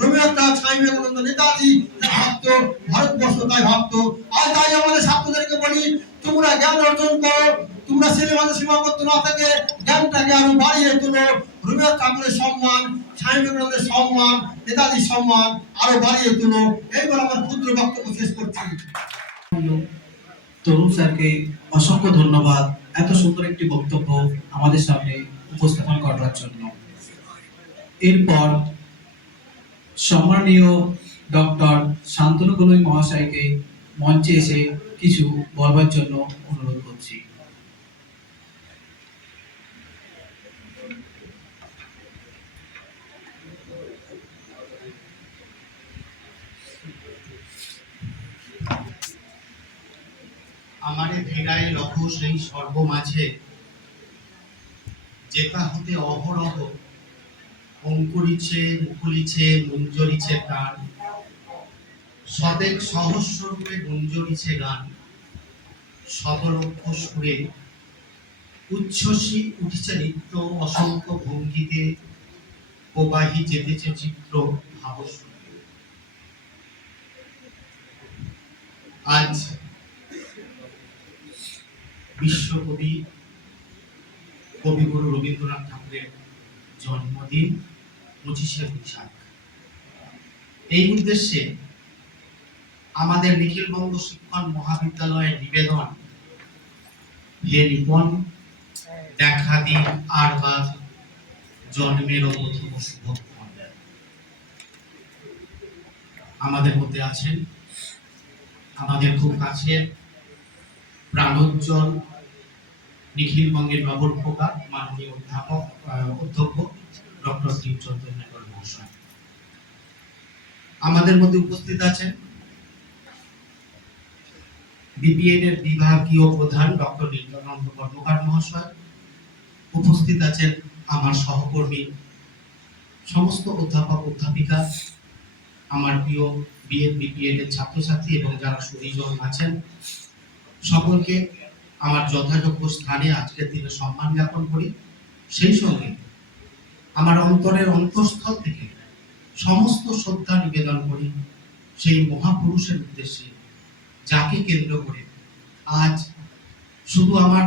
রবীন্দ্রনাথ, স্বামী বিবেকানন্দ, নেতাজি ভাবত, ভারতবর্ষ তাই ভাবত। আর তাই আমাদের ছাত্রদেরকে বলি, তোমরা জ্ঞান অর্জন করো, তোমরা সিলেবাসে সীমাবদ্ধ না থেকে জ্ঞানটাকে আরো বাড়িয়ে তোলো। রবীন্দ্রনাথ ঠাকুরের সম্মান, স্বামী বিবেকানন্দের সম্মান, নেতাজির সম্মান আরো বাড়িয়ে তোলো। এইবার আমার ক্ষুদ্র বক্তব্য শেষ করছি। তরুণ স্যারকে অসংখ্য ধন্যবাদ এত সুন্দর একটি বক্তব্য আমাদের সামনে উপস্থাপন করার জন্য। এরপর সম্মানীয় ডক্টর শান্তনু গোলই মহাশয়কে মঞ্চে এসে কিছু বলবার জন্য অনুরোধ করছি। আমারে ফেরায় লঘু সেই সর্বমাঝে, যেটা হতে অহরহ অঙ্কুরিছে মুকুলিছে মুঞ্জরিছে প্রাণ, শতেক সহস্র রূপে গুঞ্জরিছে গান, শতলক্ষ সুরে উচ্ছ্বসী উঠিছে নিত্য, অসংখ্য ভঙ্গিতে প্রবাহী যেতেছে চিত্র ভাবস্বরে। আজ বিশ্বকবি কবিগুরু রবীন্দ্রনাথ ঠাকুরের জন্মদিন 25শে বৈশাখ। এই উদ্দেশ্যে আমাদের নিখিলবঙ্গ শিক্ষণ মহাবিদ্যালয়ের নিবেদন, হে নিপন দেখা দিন আরবার জন্মের প্রথম শুভক্ষণ। আমাদের মধ্যে আছেন আমাদের খুব কাছের প্রাণোজ্জ্বল নিখিলবঙ্গের নবপ্রকা মাননীয় অধ্যক্ষ ডক্টর ভীমচন্দ্র মহাশয়। আমাদের মধ্যে উপস্থিত আছেন বিপিএড এর বিভাগীয় প্রধান ডক্টর নীলকান্ত কর্মকার মহাশয়। উপস্থিত আছেন আমার সহকর্মী সমস্ত অধ্যাপক অধ্যাপিকা, আমার প্রিয় বিএড বিপিএড এর ছাত্রছাত্রী এবং যারা সুধীজন আছেন, সকলকে আমার যথাযোগ্য স্থানে আজকের দিনে সম্মান জ্ঞাপন করি। সেই সঙ্গে আমার অন্তরের অন্তঃস্থল থেকে সমস্ত শ্রদ্ধা নিবেদন করি সেই মহাপুরুষের উদ্দেশ্যে, যাকে কেন্দ্র করে আজ শুধু আমার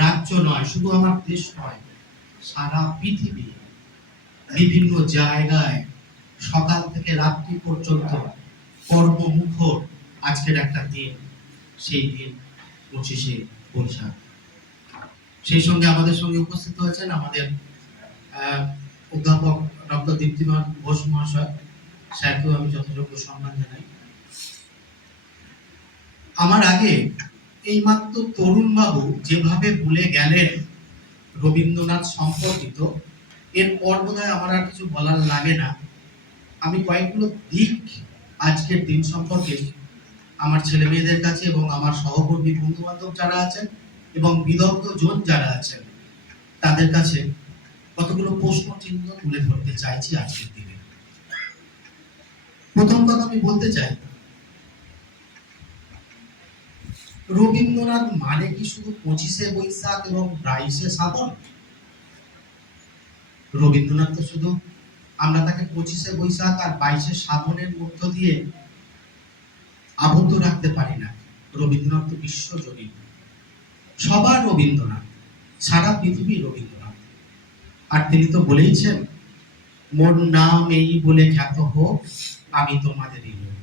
রাজ্য নয়, শুধু আমার দেশ নয়, সারা পৃথিবী বিভিন্ন জায়গায় সকাল থেকে রাত্রি পর্যন্ত কর্মমুখর আজকের একটা দিন, সেই দিন 25শে বৈশাখ। সেই সঙ্গে আমাদের সঙ্গে উপস্থিত হয়েছেন আমাদের অধ্যাপক ডক্টর দীপ্তিমান ঘোষ মহাশয়, স্যারকেও আমি যথাযোগ্য সম্মান জানাই। আমার আগে এইমাত্র তরুণবাবু যেভাবে বলে গেলেন রবীন্দ্রনাথ সম্পর্কিত, এরপর বোধহয় আমার আর কিছু বলার লাগে না। আমি কয়েকগুলো দিক আজকের দিন সম্পর্কে আমার ছেলে মেয়েদের কাছে এবং আমার সহকর্মী বন্ধু বান্ধব যারা আছেন এবং বিদগ্ধ জন যারা আছেন তাদের কাছে কতগুলো প্রশ্ন চিহ্ন তুলে ধরতে চাইছি আজকের দিনে। প্রথম কথা আমি বলতে চাই, রবীন্দ্রনাথ মানে কি শুধু 25শে বৈশাখ এবং 22শে শ্রাবণ? রবীন্দ্রনাথ তো শুধু আমরা তাকে 25শে বৈশাখ আর 22শে শ্রাবণের মধ্য দিয়ে আবদ্ধ রাখতে পারি না। রবীন্দ্রনাথ তো বিশ্বজনীন, সবার রবীন্দ্রনাথ, সারা পৃথিবী রবীন্দ্রনাথ। আর তিনি তো বলেইছেন, মোর নাম এই বলে খ্যাত হোক, আমি তোমাদেরই লোক।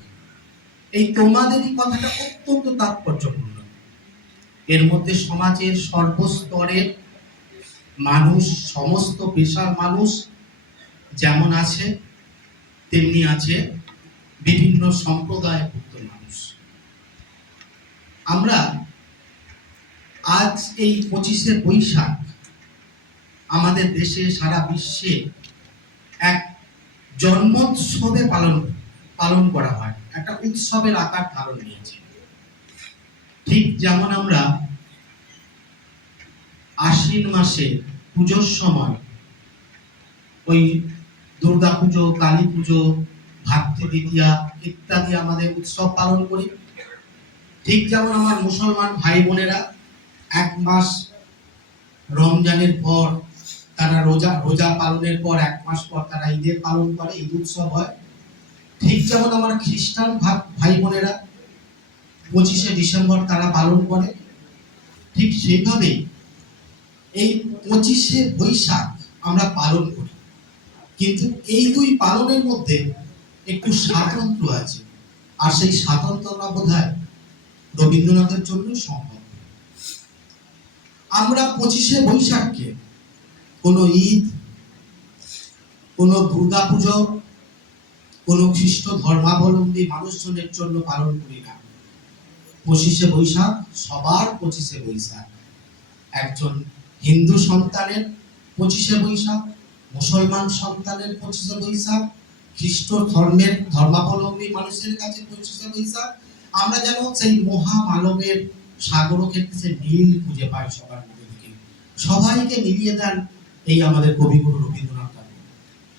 এই তোমাদেরই কথাটা অত্যন্ত তাৎপর্যপূর্ণ। এর মধ্যে সমাজের সর্বস্তরের মানুষ, সমস্ত পেশার মানুষ যেমন আছে, তেমনি আছে বিভিন্ন সম্প্রদায়ভুক্ত মানুষ। আমরা আজ এই 25শে বৈশাখ আমাদের দেশে, সারা বিশ্বে এক জন্মোৎসবে পালন করা হয়, একটা উৎসবের আকার ধারণ নিয়েছে। ঠিক যেমন আমরা আশ্বিন মাসে পুজোর সময় ওই দুর্গা পুজো, কালী পুজো, ভাতৃ দ্বিতীয়া ইত্যাদি আমাদের উৎসব পালন করি, ঠিক যেমন আমার মুসলমান ভাই বোনেরা এক মাস রমজানের পর তারা রোজা পালনের পর এক মাস পর তারা ঈদের পালন করে, ঈদ উৎসব হয়। ঠিক যেমন আমার খ্রিস্টান ভাই বোনেরা 25শে ডিসেম্বর তারা পালন করে, ঠিক সেইভাবেই এই 25শে বৈশাখ আমরা পালন করি। কিন্তু এই দুই পালনের মধ্যে একটু স্বাতন্ত্র্য আছে, আর সেই স্বাতন্ত্র্যটা বোধহয় রবীন্দ্রনাথের জন্য সম্ভব। আমরা 25শে বৈশাখকে কোনো ঈদ, কোনো দুর্গা পুজো, কোনো খ্রিস্ট ধর্মাবলম্বী মানুষজনের জন্য পালন করি না। 25শে বৈশাখ সবার 25শে বৈশাখ। একজন হিন্দু সন্তানের 25শে বৈশাখ, মুসলমান সন্তানের 25শে বৈশাখ, খ্রিস্ট ধর্মাবলম্বী মানুষের কাছে 25শে বৈশাখ। আমরা যেন সেই মহামানবের সাগর ক্ষেত্রে মিল খুঁজে পাই সবার মধ্যে থেকে। সবাইকে মিলিয়ে দেন এই আমাদের কবিগুরু রবীন্দ্রনাথ ঠাকুর।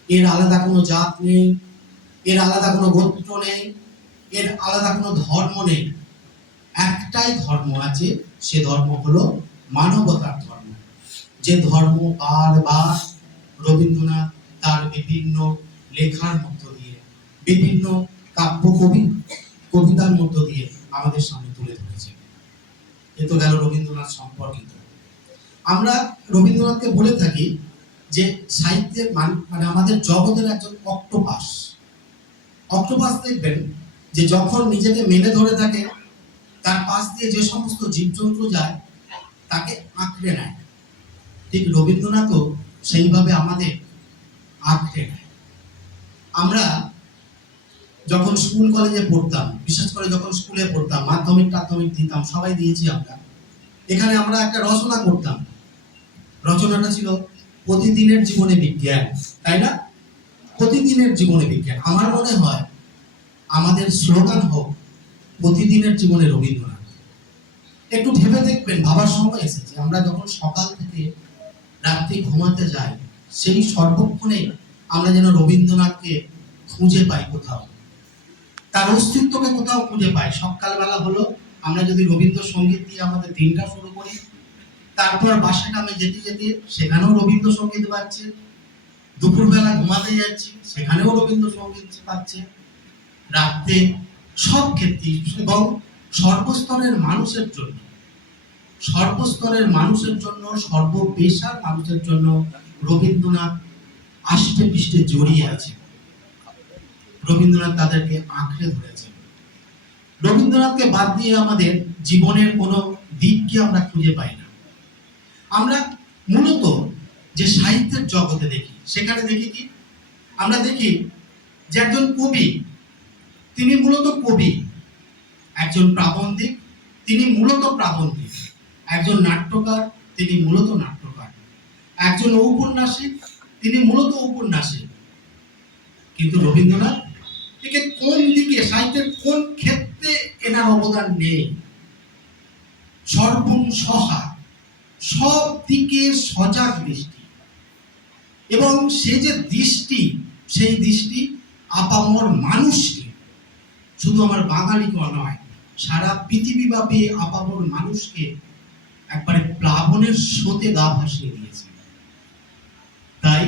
এর আলাদা কোনো জাত নেই, এর আলাদা কোনো গোত্র নেই, এর আলাদা কোনো ধর্ম নেই। একটাই ধর্ম আছে, সে ধর্ম হলো মানবতার ধর্ম। যে ধর্ম বারবার রবীন্দ্রনাথ তার বিভিন্ন লেখার মধ্য দিয়ে, বিভিন্ন কাব্য কবিতার মধ্য দিয়ে আমাদের সামনে তুলে ধরেছে। এ তো গেল রবীন্দ্রনাথ সম্পর্কিত। আমরা রবীন্দ্রনাথকে বলে থাকি যে সাহিত্যের মানে আমাদের জগতের একজন অক্টোপাস। অক্টোপাস দেখবেন যে যখন নিজেকে মেলে ধরে থাকে, তার পাশ দিয়ে যে সমস্ত জীবজন্তু যায় তাকে আঁকড়ে নেয়। ঠিক রবীন্দ্রনাথও সেইভাবে আমাদের আঁকড়ে নেয়। আমরা যখন স্কুল কলেজে পড়তাম, বিশেষ করে যখন স্কুলে পড়তাম, মাধ্যমিক দিতাম, সবাই দিয়েছি আমরা, এখানে আমরা একটা রচনা করতাম। রচনাটা ছিল প্রতিদিনের জীবনে বিজ্ঞান, তাই না? প্রতিদিনের জীবনে বিজ্ঞান। আমার মনে হয় আমাদের স্লোগান হোক প্রতিদিনের জীবনে রবীন্দ্রনাথ। একটু ভেবে দেখবেন, ভাবার সময় এসেছে। আমরা যখন সকাল থেকে রাত্রি ঘুমাতে যাই, সেই সর্বক্ষণে আমরা যেন রবীন্দ্রনাথকে খুঁজে পাই কোথাও, তার অস্তিত্বকে কোথাও খুঁজে পাই। সকালবেলা হলো, আমরা যদি রবীন্দ্রসঙ্গীত দিয়ে আমাদের দিনটা শুরু করি, তারপর বাসে কামে যেতে যেতে সেখানেও রবীন্দ্রসঙ্গীত বাজছে, দুপুরবেলা ঘুমাতে যাচ্ছি সেখানেও রবীন্দ্রসঙ্গীত পাচ্ছে, রাত্রে, সব ক্ষেত্রে। এবং সর্বস্তরের মানুষের জন্য, সর্বপেশার মানুষের জন্য রবীন্দ্রনাথ আষ্টে পৃষ্ঠে জড়িয়ে আছে। রবীন্দ্রনাথ তাদেরকে আঁকড়ে ধরেছেন। রবীন্দ্রনাথকে বাদ দিয়ে আমাদের জীবনের কোনো দিককে আমরা খুঁজে পাই না। আমরা মূলত যে সাহিত্যের জগতে দেখি, সেখানে দেখি কি, আমরা দেখি যে একজন কবি, তিনি মূলত কবি, একজন প্রাবন্ধিক, তিনি মূলত প্রাবন্ধিক, একজন নাট্যকার, তিনি মূলত নাট্যকার, একজন ঔপন্যাসিক, তিনি মূলত ঔপন্যাসিক। কিন্তু রবীন্দ্রনাথ একে কোন দিকে, সাহিত্যের কোন ক্ষেত্রে এনার অবদান নেই? সর্বং সহা, সব দিকে সজাগ দৃষ্টি, এবং সে যে দৃষ্টি, সেই দৃষ্টি আপামর মানুষকে, শুধু আমার বাঙালিকে নয়, সারা পৃথিবীব্যাপী আপামর মানুষকে একবারে প্লাবনের স্রোতে গা ভাসিয়ে দিয়েছে। তাই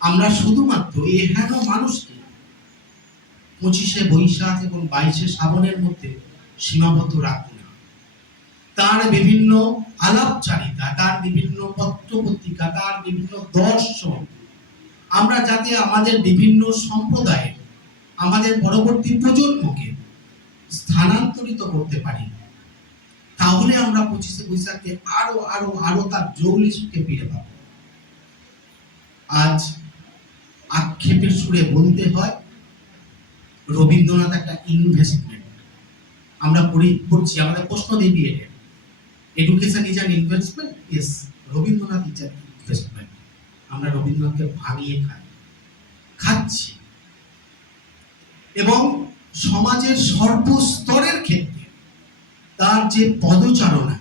আমরা শুধুমাত্র এই হেন মানুষকে 25শে বৈশাখ এবং 22শে শ্রাবণের মধ্যে সীমাবদ্ধ রাখবো না। তার বিভিন্ন আলাপচারিতা, তার বিভিন্ন পত্রপত্রিকা, তার বিভিন্ন দর্শন আমরা যাতে আমাদের বিভিন্ন সম্প্রদায়ে, আমাদের পরবর্তী প্রজন্মকে স্থানান্তরিত করতে পারি, তাহলে আমরা 25শে বৈশাখকে আরো আরো আরো তার জৌলিশকে ফিরে পাবো। আজ আক্ষেপের সুরে বলতে হয়, রবীন্দ্রনাথ একটা ইনভেস্টমেন্ট। আমরা পড়ছি, আমাদের প্রশ্ন দিই BEd, education is an investment. Yes, Rabindranath is an investment. আমরা রবীন্দ্রনাথকে ভাঙিয়ে খাচ্ছি, এবং সমাজের সর্বস্তরের ক্ষেত্রে তার যে পদচারণা,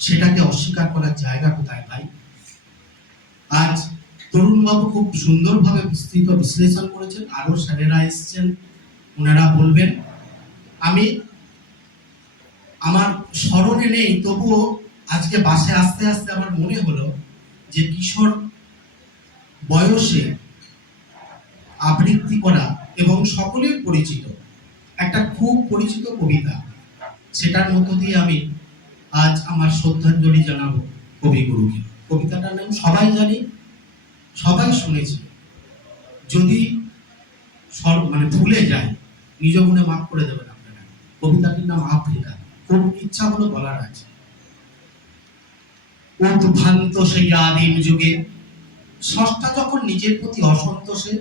সেটাকে অস্বীকার করার জায়গা কোথায় ভাই? আজ তরুণবাবু খুব সুন্দরভাবে বিস্তৃত বিশ্লেষণ করেছেন, আরো স্যারেরা এসছেন, ওনারা বলবেন। আমি আমার স্মরণে নেই, তবুও আজকে বাসে আসতে আসতে আমার মনে হলো যে কিশোর বয়সে আবৃত্তি করা এবং সকলের পরিচিত একটা খুব পরিচিত কবিতা, সেটার মধ্য দিয়ে আমি আজ আমার শ্রদ্ধাঞ্জলি জানাবো কবিগুরুকে। কবিতাটার নাম সবাই জানি, সবাই শুনেছি, যদি মানে ভুলে যায় নিজ গুণে মাফ করে দেবেন আপনারা। কবিতাটির নাম আফ্রিকা। কোন ইচ্ছা হলো বলার আছে। উদ্ভ্রান্ত সেই আদিম যুগে স্রষ্টা যখন নিজের প্রতি অসন্তোষে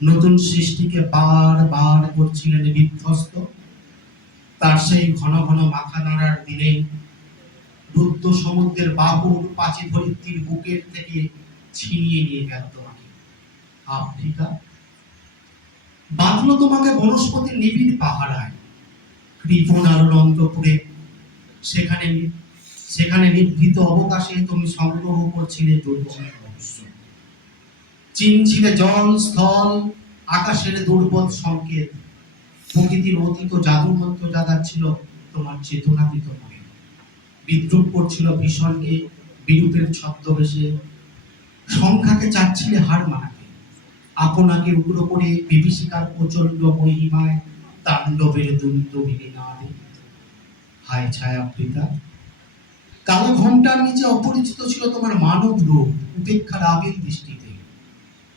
নতুন সৃষ্টিকে বারবার করছিলেন বিধ্বস্ত, তার সেই ঘন ঘন মাথা নাড়ার দিনে রুদ্র সমুদ্রের বাহুর পাঁচি ধরিত্রীর বুকের থেকে ছিনিয়ে নিয়ে গেল তোমাকে আফ্রিকা। বাঁধলো তোমাকে বনস্পতির নিবিড় পাহারায়, কৃপণ আর অনন্তপুরে, সেখানে নিভৃত অবকাশে তুমি সংগ্রহ করছিলে দুর্গমের রহস্য, চিনছিলে জল স্থল আকাশের দুর্বোধ সংকেত, প্রকৃতির অতীত জাদুর মন্ত্র জাগাচ্ছিল তোমার চেতনাতীত মনে, বিদ্রুপ করছিল ভীষণকে বিরূপের ছদ্মবেশে, সংখ্যাকে চাচ্ছিলে হার মানাতে, আপনাকে উগ্র করে বিভীষিকার প্রচন্ড মহিমায় তাণ্ডবের দুন্দুবিনী নাদে। হায় ছায়া আফ্রিকা, কালো ঘোমটার নিচে অপরিচিত ছিল তোমার মানব রূপ, উপেক্ষার আবিল দৃষ্টিতে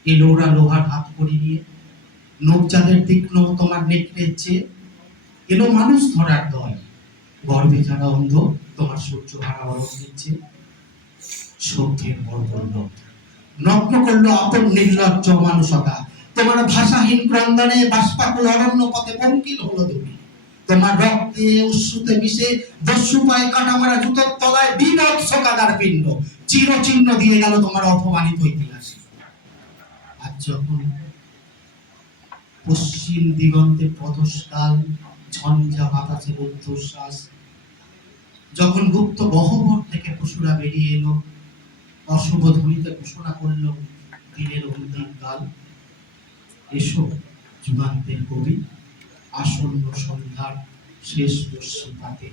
এলোরা লোহার হাত করি নিয়ে, নৌচাঁদের তীক্ষ্ণ তোমার নেকড়ের চেয়ে এলো মানুষ ধরার দল, গর্বে যারা অন্ধ তোমার সূর্য হারা বরফ নিচ্ছে, সত্যের বরবর্ণ নগ্ন করলো আপন নির্লজ্জ মানসতা, তোমার ভাষাহীন ক্রন্দনে বাষ্পাকুল অরণ্য পথে পঙ্কিল হলো তুমি, তোমার রক্তে উৎসুতে মিশে দস্যু পায়ে কাটা মারা জুতোর তলায় বিভৎস কাদার পিণ্ড চিরচিহ্ন দিয়ে গেল তোমার অপমানিত ইতিহাসে। আজ যখন পশ্চিম দিগন্তে পদস্কাল, ঝঞ্ঝা বাতাসের ঊর্ধ্বশ্বাস, যখন গুপ্ত গহ্বর থেকে পশুরা বেরিয়ে এলো, অশুভ ধ্বনিতে ঘোষণা করলো দিনের অন্তিম কাল, এসো যুগান্তের কবি, আসন্ন সন্ধ্যার শেষ রশ্মিপাতে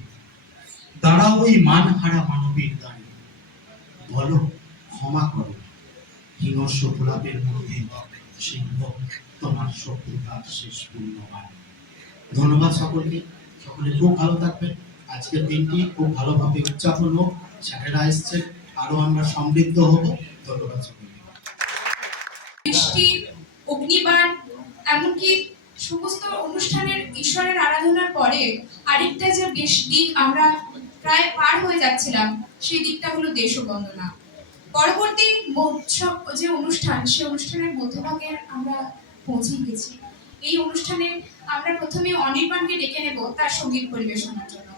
দাঁড়াও ওই মানহারা মানবীর দ্বারে, বলো ক্ষমা করো হিংস্র গোলাপের মধ্যে সিংহ তোমার শত্রুতার শেষ পূর্ণবান। ধন্যবাদ সকলকে, সকলে খুব ভালো থাকবেন। আজকের দিনটি খুব ভালোভাবে উদযাপন হোক, স্যারেরা এসছেন, আরো আমরা সমৃদ্ধ হব। ধন্যবাদ সকলকে। বৃষ্টি, অগ্নিবাণ, এমনকি সমস্ত অনুষ্ঠানের ঈশ্বরের আরাধনার পরে আরেকটা যে বেশ দিক আমরা প্রায় পার হয়ে যাচ্ছিলাম, সেই দিকটা হলো দেশবন্দনা। পরবর্তী মহোৎসব যে অনুষ্ঠান, সেই অনুষ্ঠানের মধ্যভাগে আমরা পৌঁছে গেছি। এই অনুষ্ঠানে আমরা প্রথমে অনির্বাণকে ডেকে নেব তার সঙ্গীত পরিবেশনার জন্য।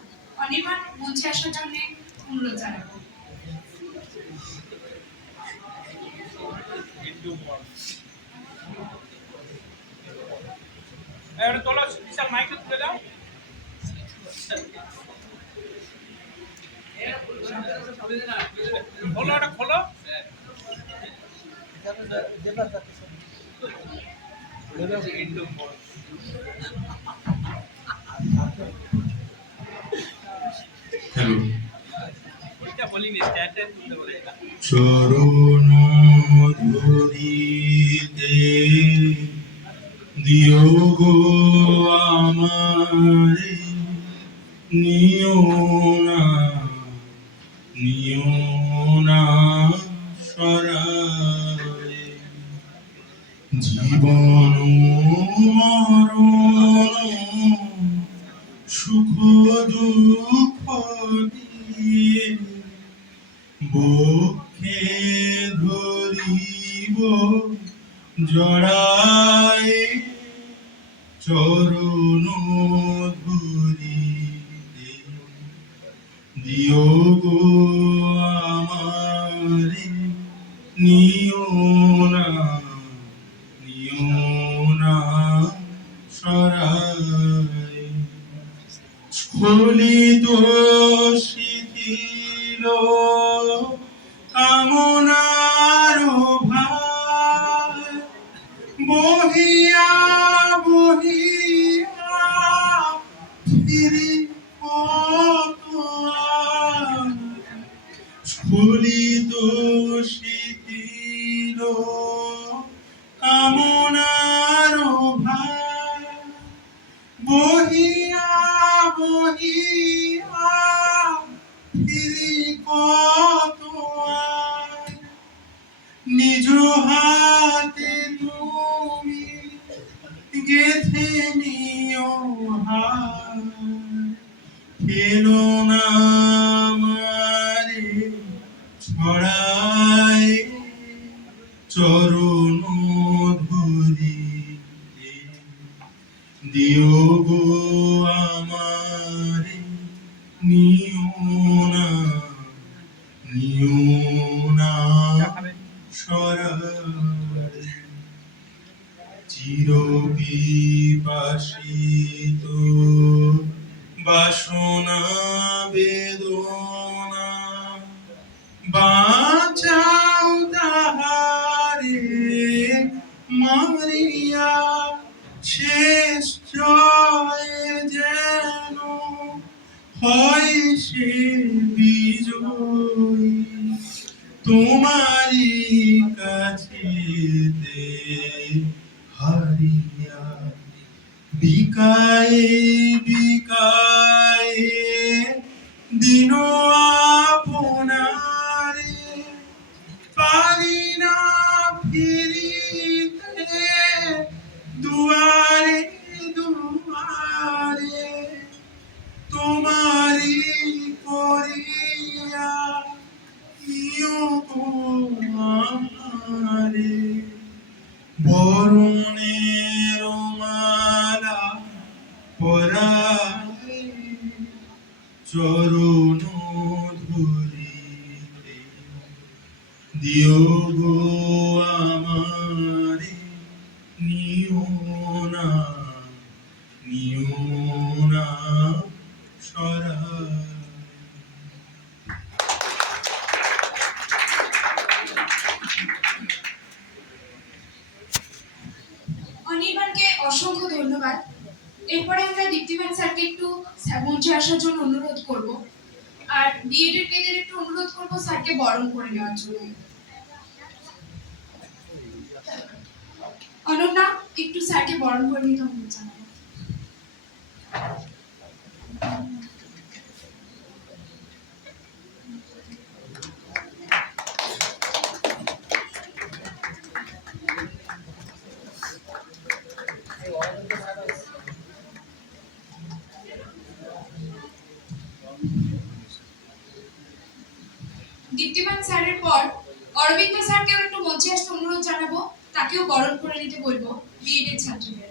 অনির্বাণ, মঞ্চে আসার জন্য অনুরোধ জানাবো। তোলো বিশাল মাইকে তুলে দাও। খোলো, ওটা খোলো। হ্যালো, ওইটা বলিনি, স্ট্যান্ডে তুলতে বলে। চরণ ধরিতে দিও গো আমারে, নিও না সরায়ে, জীবন মরণ সুখ দুঃখ দিয়ে বক্ষে ধরিব জড়ায়, চরণ ধরিতে দিও গো আমারে, নিও না সরায়, স্খলিত শিথিল কামনার ভার, বহিয়া ফিরি কত আর, স্খলিত শিথিল কামনার ভার, বহিয়া ফিরি কত আর, নিজ হাতে তুমি গেথে নিও হার, ফেলো না আমারে ছড়ায়, চরণ ধরিতে দিও গো আমারে, নিও না সরায়, চির বিপাশিত বাসনা বেদনা, বাঁচাও তাহারে মারিয়া, শেষ জয় যেন হয় সে বিজয়ী, তোমারই কাছেতে হারিয়া, বিকায়ে দিন আপনারে, পারি না ফিরিতে দুয়ারে তোমারি করিয়া, নিও গো আমারে, বরণের মালা পরায়ে, চরণ ধরিতে দিও গো আমারে, নিও না সরায়। অনির্বাণকে অসংখ্য ধন্যবাদ। এরপরে আমরা দীপ্তিমান স্যারকে একটু মঞ্চে আসার জন্য অনুরোধ করব, আর বিএডের মেয়েদের একটু অনুরোধ করব স্যারকে বরণ করে নেওয়ার জন্য। অনন্যা, একটু স্যারকে বরণ করে নিতে অনুরোধ জানাবো। দীপ্তিমান স্যারের পর অরবিন্দ স্যারকেও একটু মঞ্চে আসতে অনুরোধ জানাবো, তাকেও বরণ করে নিতে বলবো বিএড এর ছাত্রীদের।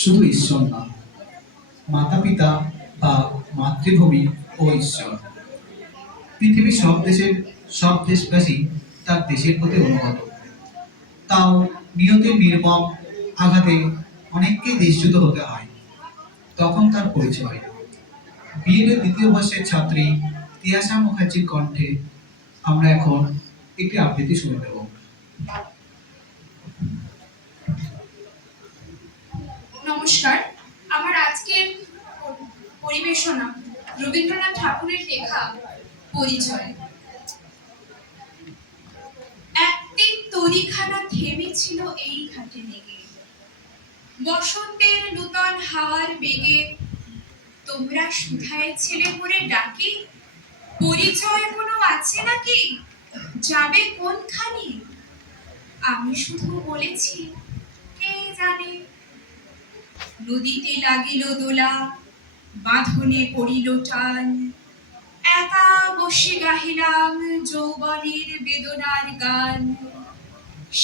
শুধু ঈশ্বর না, মাতা পিতা বা মাতৃভূমি ও ঈশ্বর। পৃথিবীর সব দেশবাসী তার দেশের প্রতি অনুগত। তাও নিয়তির নির্মম আঘাতে অনেককেই দেশচ্যুত হতে হয়। তখন তার পরিচয়। বিএড এর দ্বিতীয় বর্ষের ছাত্রী তিয়াশা মুখার্জির কণ্ঠে আমরা এখন একটি আবৃত্তি শুনে নেব। নমস্কার, আমার আজকের পরিবেশনা রবীন্দ্রনাথ ঠাকুরের লেখা পরিচয়। একদিন তরিখানা থেমেছিল এই ঘাটে লেগে, বসন্তের নূতন হাওয়ার বেগে। তোমরা সুধায় ছেলে করে ডাকি, পরিচয় কোনো আছে নাকি, যাবে কোনখানে? আমি শুধু বলেছি কে জানে। নদীতে লাগিল দোলা, বাঁধনে পড়িল টান, একা বসে গাহিলাম যৌবনের বেদনার গান।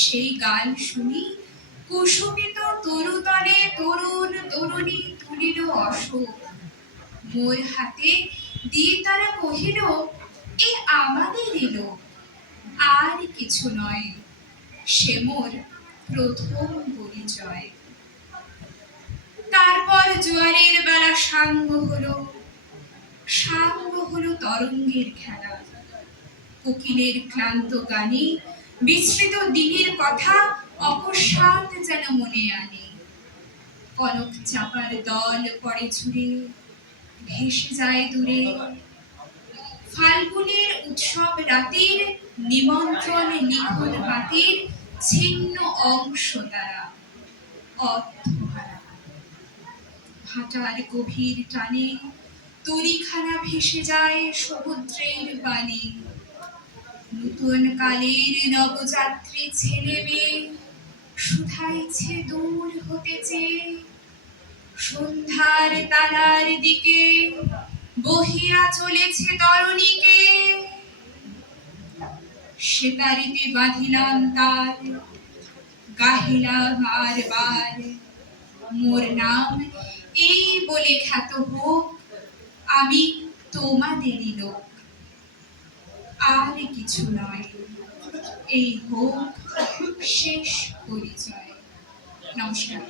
সেই গান শুনি কুসুমিত তরুতলে তরুণ তরুণী তুলিল অশোক। মোর হাতে দিয়ে তারা কহিল, এ আমাদের এলো, আর কিছু নয়, সে মোর প্রথম পরিচয়। তারপর জোয়ারের বেলা সাঙ্গ হলো তরঙ্গের খেলা। কোকিলের ক্লান্ত গানে বিস্মৃত দিনের কথা অকস্মাৎ যেন মনে আনে। কনক চাপার দল পড়ে ঝুড়ে, ভেসে যায় দূরে। ফাল্গুনের উৎসব রাতের নিমন্ত্রণ লিখন হাতের ছিন্ন অংশ তারা অর্থহারা। ভাটার গভীর টানে তরিখানা ভেসে যায় সমুদ্রের বাণী। নতুন কালের নবযাত্রী ছেলে মেয়ে শুধাইছে দূর হতে চেয়ে। সন্ধ্যার তারার দিকে বহিয়া চলেছে তরণীকে। সেতারিতে বাঁধিলাম তার, গাহিলাম আর বার, মোর নাম এই বলে খ্যাত হোক, আমি তোমাদেরই লোক, আর কিছু নয়, এই হোক শেষ পরিচয়। নমস্কার।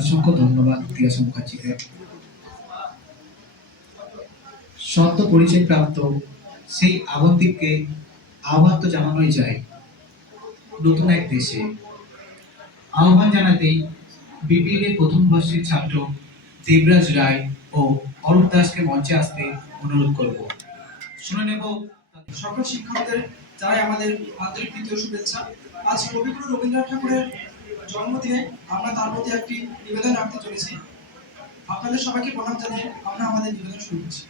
অসংখ্য ধন্যবাদ তিয়াশা মুখার্জিকে। সদ্য পরিচয় প্রাপ্ত সেই আগন্তুককে আহ্বান তো জানানোই যায় নতুন এক দেশে। আহ্বান জানাতেই বিপিএড এর প্রথম বর্ষের ছাত্র দেবরাজ রায় ও অরূপ দাসকে মঞ্চে আসতে অনুরোধ করব। শুনে নেব সকল শিক্ষকদের জানাই আমাদের আন্তরিক প্রীতীয় শুভেচ্ছা। আজ কবিগুরু রবীন্দ্রনাথ ঠাকুরের জন্মদিনে আমরা তার প্রতি একটি নিবেদন রাখতে চলেছি। আপনাদের সবাইকে প্রণাম জানিয়ে আমরা আমাদের নিবেদন শুরু করছি।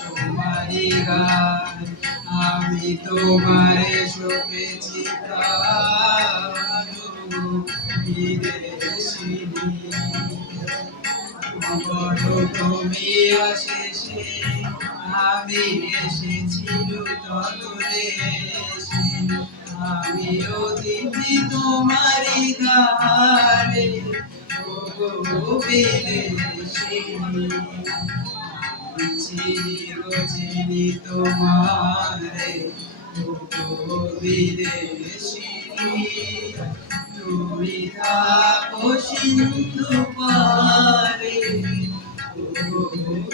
তোমারি গান আমি তোমারে শোকেছি প্রাণ বিদেশিনী বড় তুমি অশেষে আমি এসেছি নূতন দেশে আমি অতিথি তোমারি দ্বারে ও বিদেশিনী চিনি তোমারে ও বিদেশিনী তুমি থাকো সিন্ধু পারে ও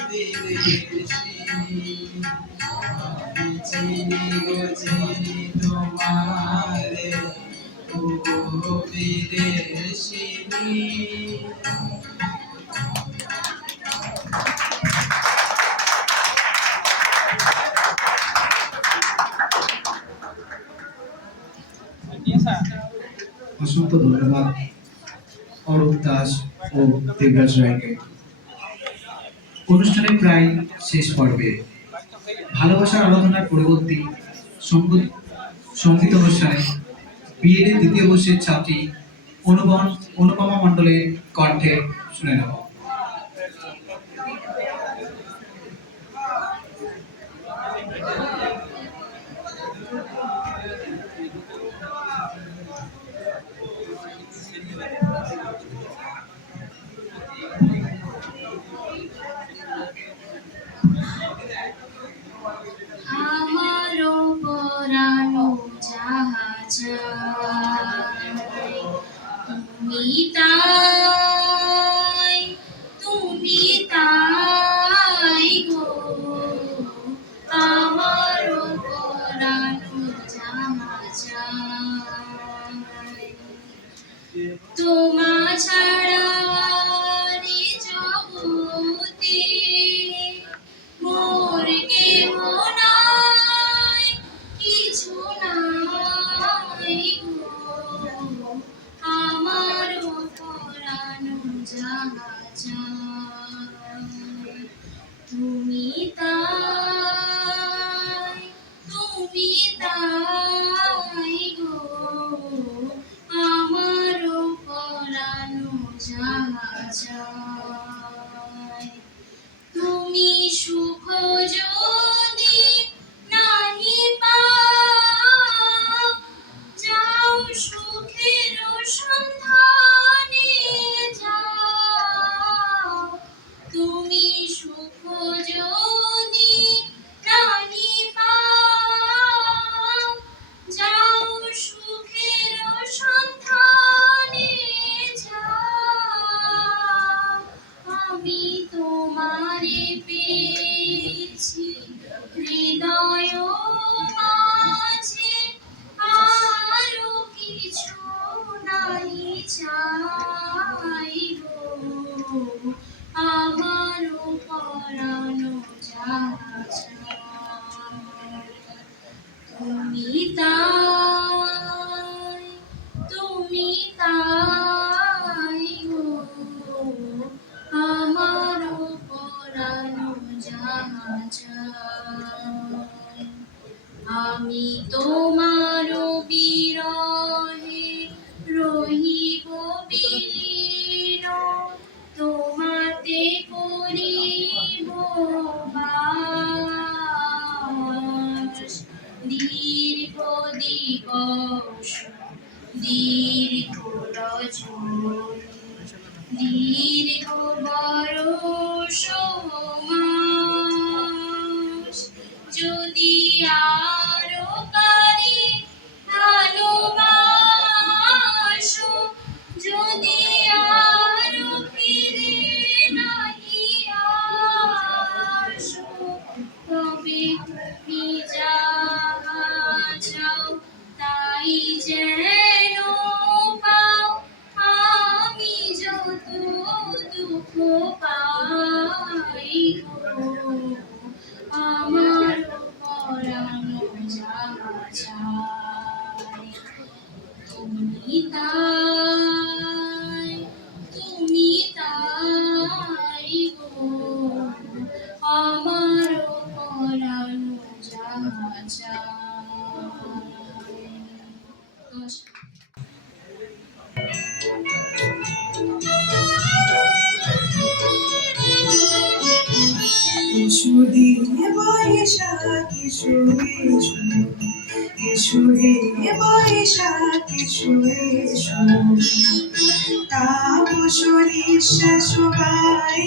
বিদেশিনী চিনি তোমারে ও বিদেশিনী। অসংখ্য ধন্যবাদ অরূপ দাস ও দেবরাজ রায়কে। অনুষ্ঠানের প্রায় শেষ পর্বে ভালোবাসার আরাধনার পরবর্তী সঙ্গীত অনুষ্ঠানে বিএড দ্বিতীয় বর্ষের ছাত্রী অনুপমা মণ্ডলের কণ্ঠে শুনে নেব। আমারও পরানো যাহা চায় তুমি তাই গো আমারও পরানো যাহা চায় তোমা ছাড়া রে জগতে মোর কেহ নাই কিছু নাই গো আমারও পরানো যাহা চায় তুমি তাই গো আমারও পরানো যাহা চায় তুমি সুখ যদি নাহি পাও যাও সুখের সন্ধানে যাও তুমি সুখ যদি নাহি পাও যাও সুখের সন্ধানে যাও আমি তোমারে পেয়েছি হৃদয় মাঝে আরো কিছু নাই চাই গো আমারও পরানো যাহা চায় তুমি তাই গো আমারও পরানো যাহা চায় আমি তোমারও বিরহে রহিব বিলীন তোমাতে করিব বাস দীর্ঘ দিবস দীর্ঘ রজনী দীর্ঘ বরষ মাস যদি আরো পারি ভালোবাসো যদি আরো ফিরে না তুমি তাই গো আমার পরানো যাহা চায়। এসো হে বৈশাখ এসো এসো, এসো হে বৈশাখ এসো এসো, তাপস নিঃশ্বাস গায়ে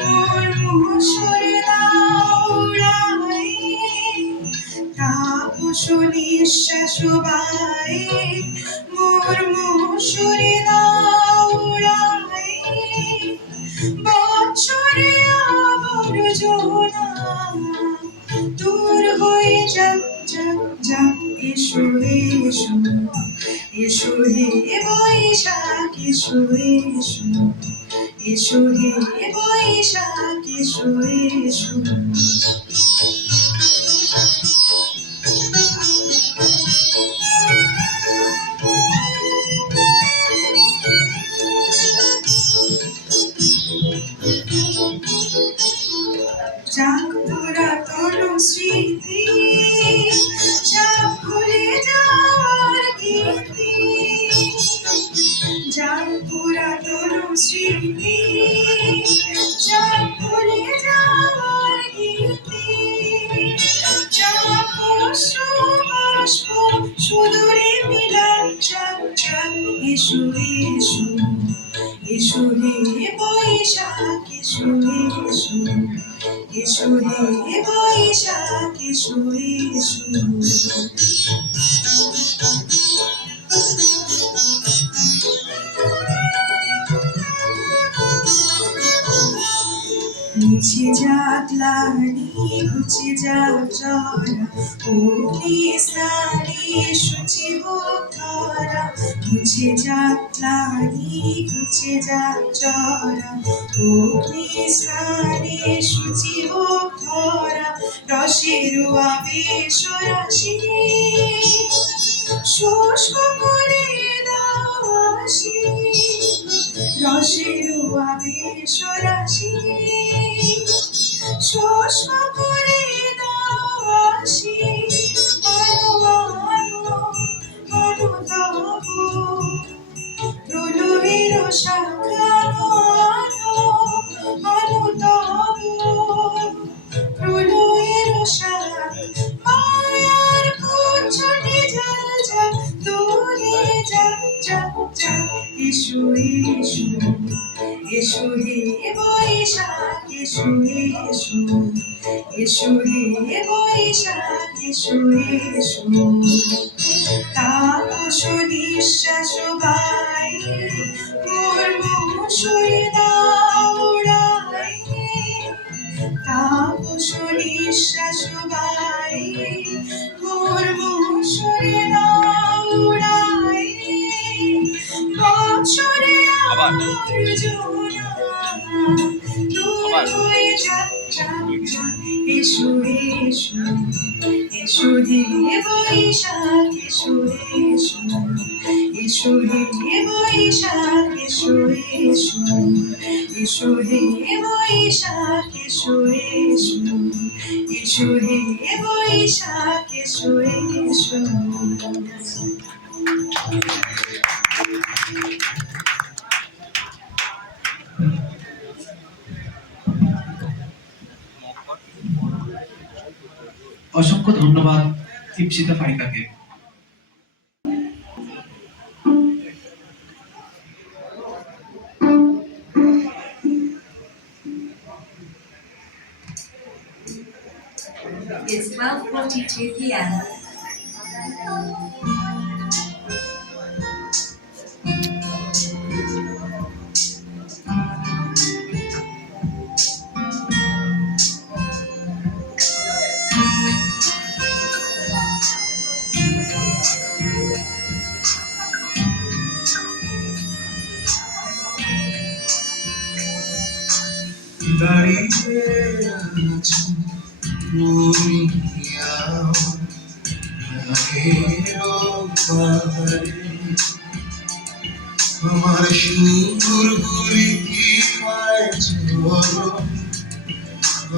মোর মুসরে দাউড়াই, তাপস নিঃশ্বাস গায়ে মোর মুসরে দাউড়াই, বছরে আবর্জনা দূর হয়ে যাক যাক যাক। এসো এসো, এসো হে বৈশাখ এসো এসো, এসো হে বৈশাখ এসো এসো। যাক পুরাতন স্মৃতি, যাক ভুলে যাওয়ার গীতি, যাক পুরাতন স্মৃতি, যাক ভুলে যাওয়ার গীতি, যাক অশ্রু বাষ্প সুদূরে মিলান যাক যাক। এসো এসো, এসো হে বৈশাখ এসো এসো, এসো হে বৈশাখ এসো এসো। মুছে যাক গ্লানি ঘুচে যাক জরা, অগ্নি স্নানে শুচি হোক ধরা, মুছে যাক গ্লানি ঘুচে যাক জরা, অগ্নি স্নানে শুচি হোক ধরা, রসের আবেশ রাশি শুষ্ক করে দাও আসি, রসের আবেশ রাশি শুষ্ক করে দাও আসি, আলো আলো আলো তবু প্রলয়ের শাখানো আলো, আলো তবু প্রলয়ের শাখ, মায়ার কুচ্ছটি জল জল দূরে যাক যাক যাক। এসো এসো, এসো হে বৈশাখ এসো এসো, এসো হে বৈশাখ এসো এসো, তাপস নিঃশ্বাস গায়ে মোর মুসরে দাউড়াই, তাপস নিঃশ্বাস গায়ে মোর মুসরে দাউড়াই, বছরে আবর্জনা দূর হয়ে যাক যাক যাক। এসো এসো, এসো হে বৈশাখ এসো এসো, এসো হে বৈশাখ এসো এসো, এসো হে বৈশাখ এসো এসো, এসো হে বৈশাখ এসো এসো। অসংখ্য ধন্যবাদ দীপশিতা ফাইকাকে। It's 12:42 p.m. দাঁড়িয়ে আছি মরিয়া আগের পাহাড়ে। আমার সুরগুলি কি পায় ঝরো,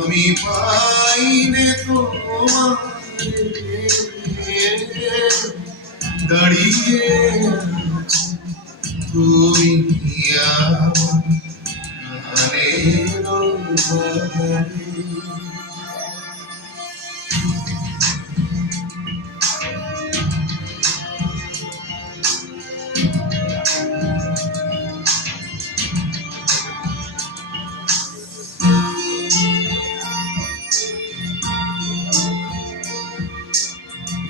আমি পাইনে তোমারে, দাঁড়িয়ে আছো তুমি আমার গানের বাহারে।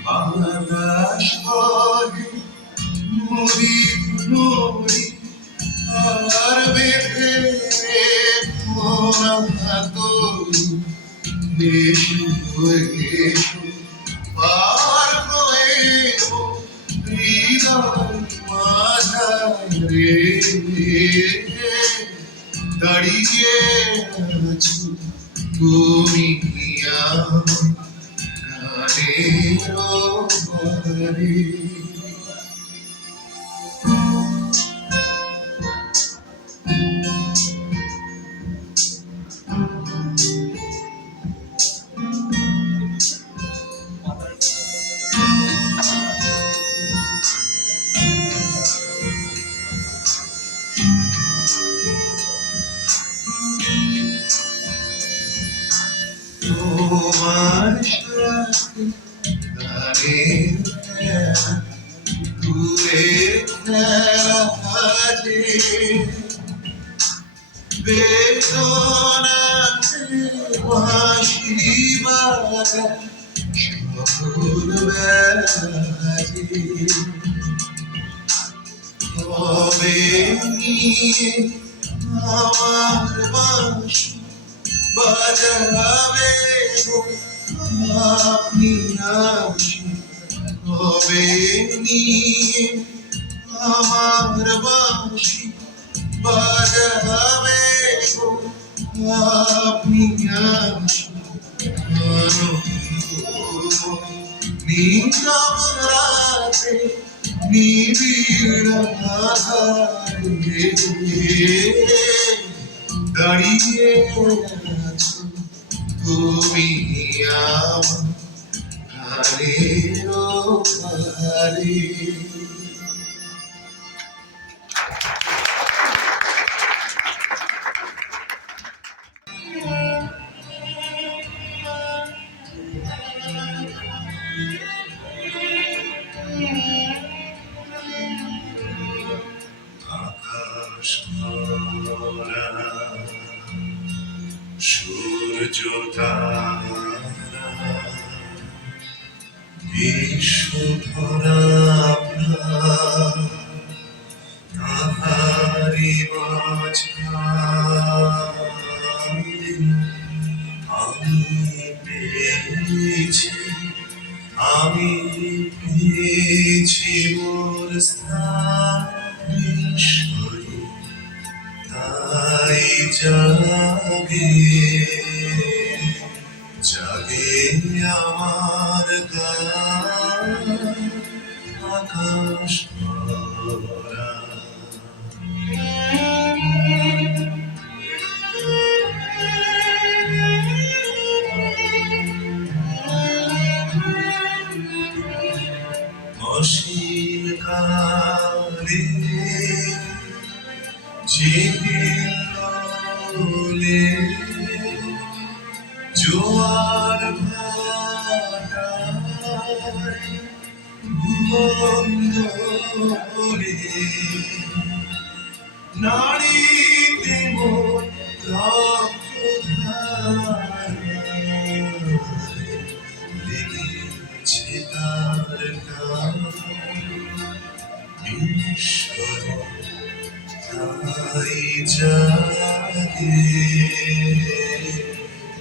বাতাস বহে মরি মরি আর বেঁধে মোরা তোরি, এসো এসো পার হয়ে হৃদয় মাঝারে, দাঁড়িয়ে আছো তুমি আমার গানের বাহারে। তোমার সাথে গানের খেলা, দূরের খেলা যে বেদনাতে বাঁশি বাজায় সকল বেলা যে, তবে নিয়ে আমার বাঁশি বাজাবে গো আপনি আসি, কবে নিয়ে আমার বাঁশি বাজাবে গো আপনি আসি, নীরব রাতে নিবিড় আধারে, দাঁড়িয়ে আছো তুমি আমার গানের বাহারে। আকাশ ভরা সূর্য তারা, বিশ্ব ভরা প্রাণ, তাহারি মাঝখানে আমি পেয়েছি মোর স্থান, ঈশ্বরী তাই জাগে জাগে আমার গান, আকাশ ভরা। অসীম কালে জিহিলে জোয়ার ভাটায় বন্দরে, নারীতে মোর রক্তধারায় লেগেছে তার গান, ঈশ্বর তাই জাগে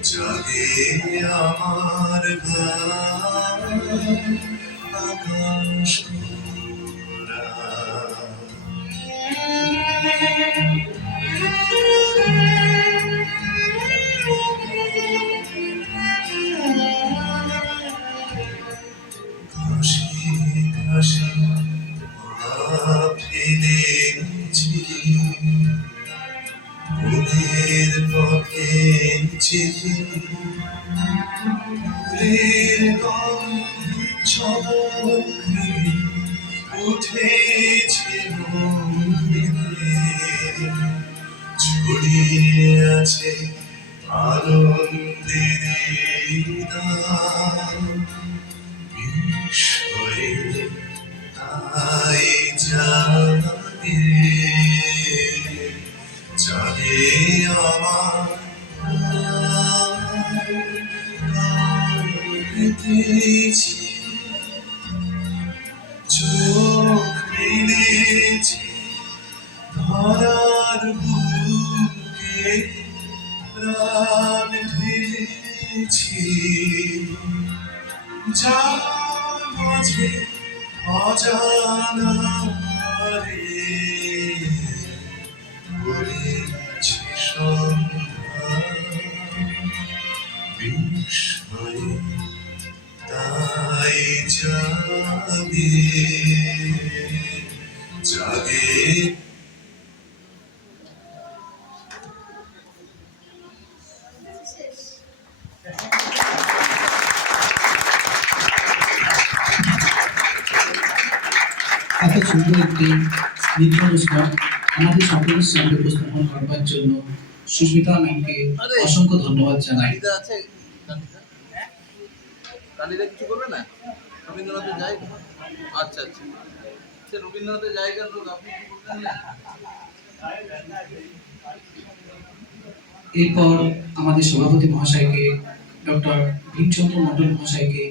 জাগে আমার গান, আকাশ ভরা। ঘাসে ঘাসে ফেলেছি মনের পথে চেপে ফুলের গন্ধে উঠেছে মনে ছড়িয়ে আছে আনন্দের বিস্ময়ে তাই জানে জানে আমার পেতেছি চোখ মেলেছি ধরার বুকে প্রাণ ঢেলেছি যার মাঝে অজানা রে করেছি সন্ধ্যা বিস্ময়ে তাই জাগে জাগে এত সুন্দর একটি নৃত্য অনুষ্ঠান আমাদের সকলের সামনে উপস্থাপন করবার জন্য সুস্মিতা ম্যামকে অসংখ্য ধন্যবাদ জানাই। কালীরা কিছু করবে না? রবীন্দ্রনাথের জায়গা, আচ্ছা আচ্ছা, সে রবীন্দ্রনাথের জায়গার লোক, আপনি কি করবেন না? এরপর আমাদের সভাপতি মহাশয়কে, ডক্টর ভীমচন্দ্র মণ্ডল মহাশয়কে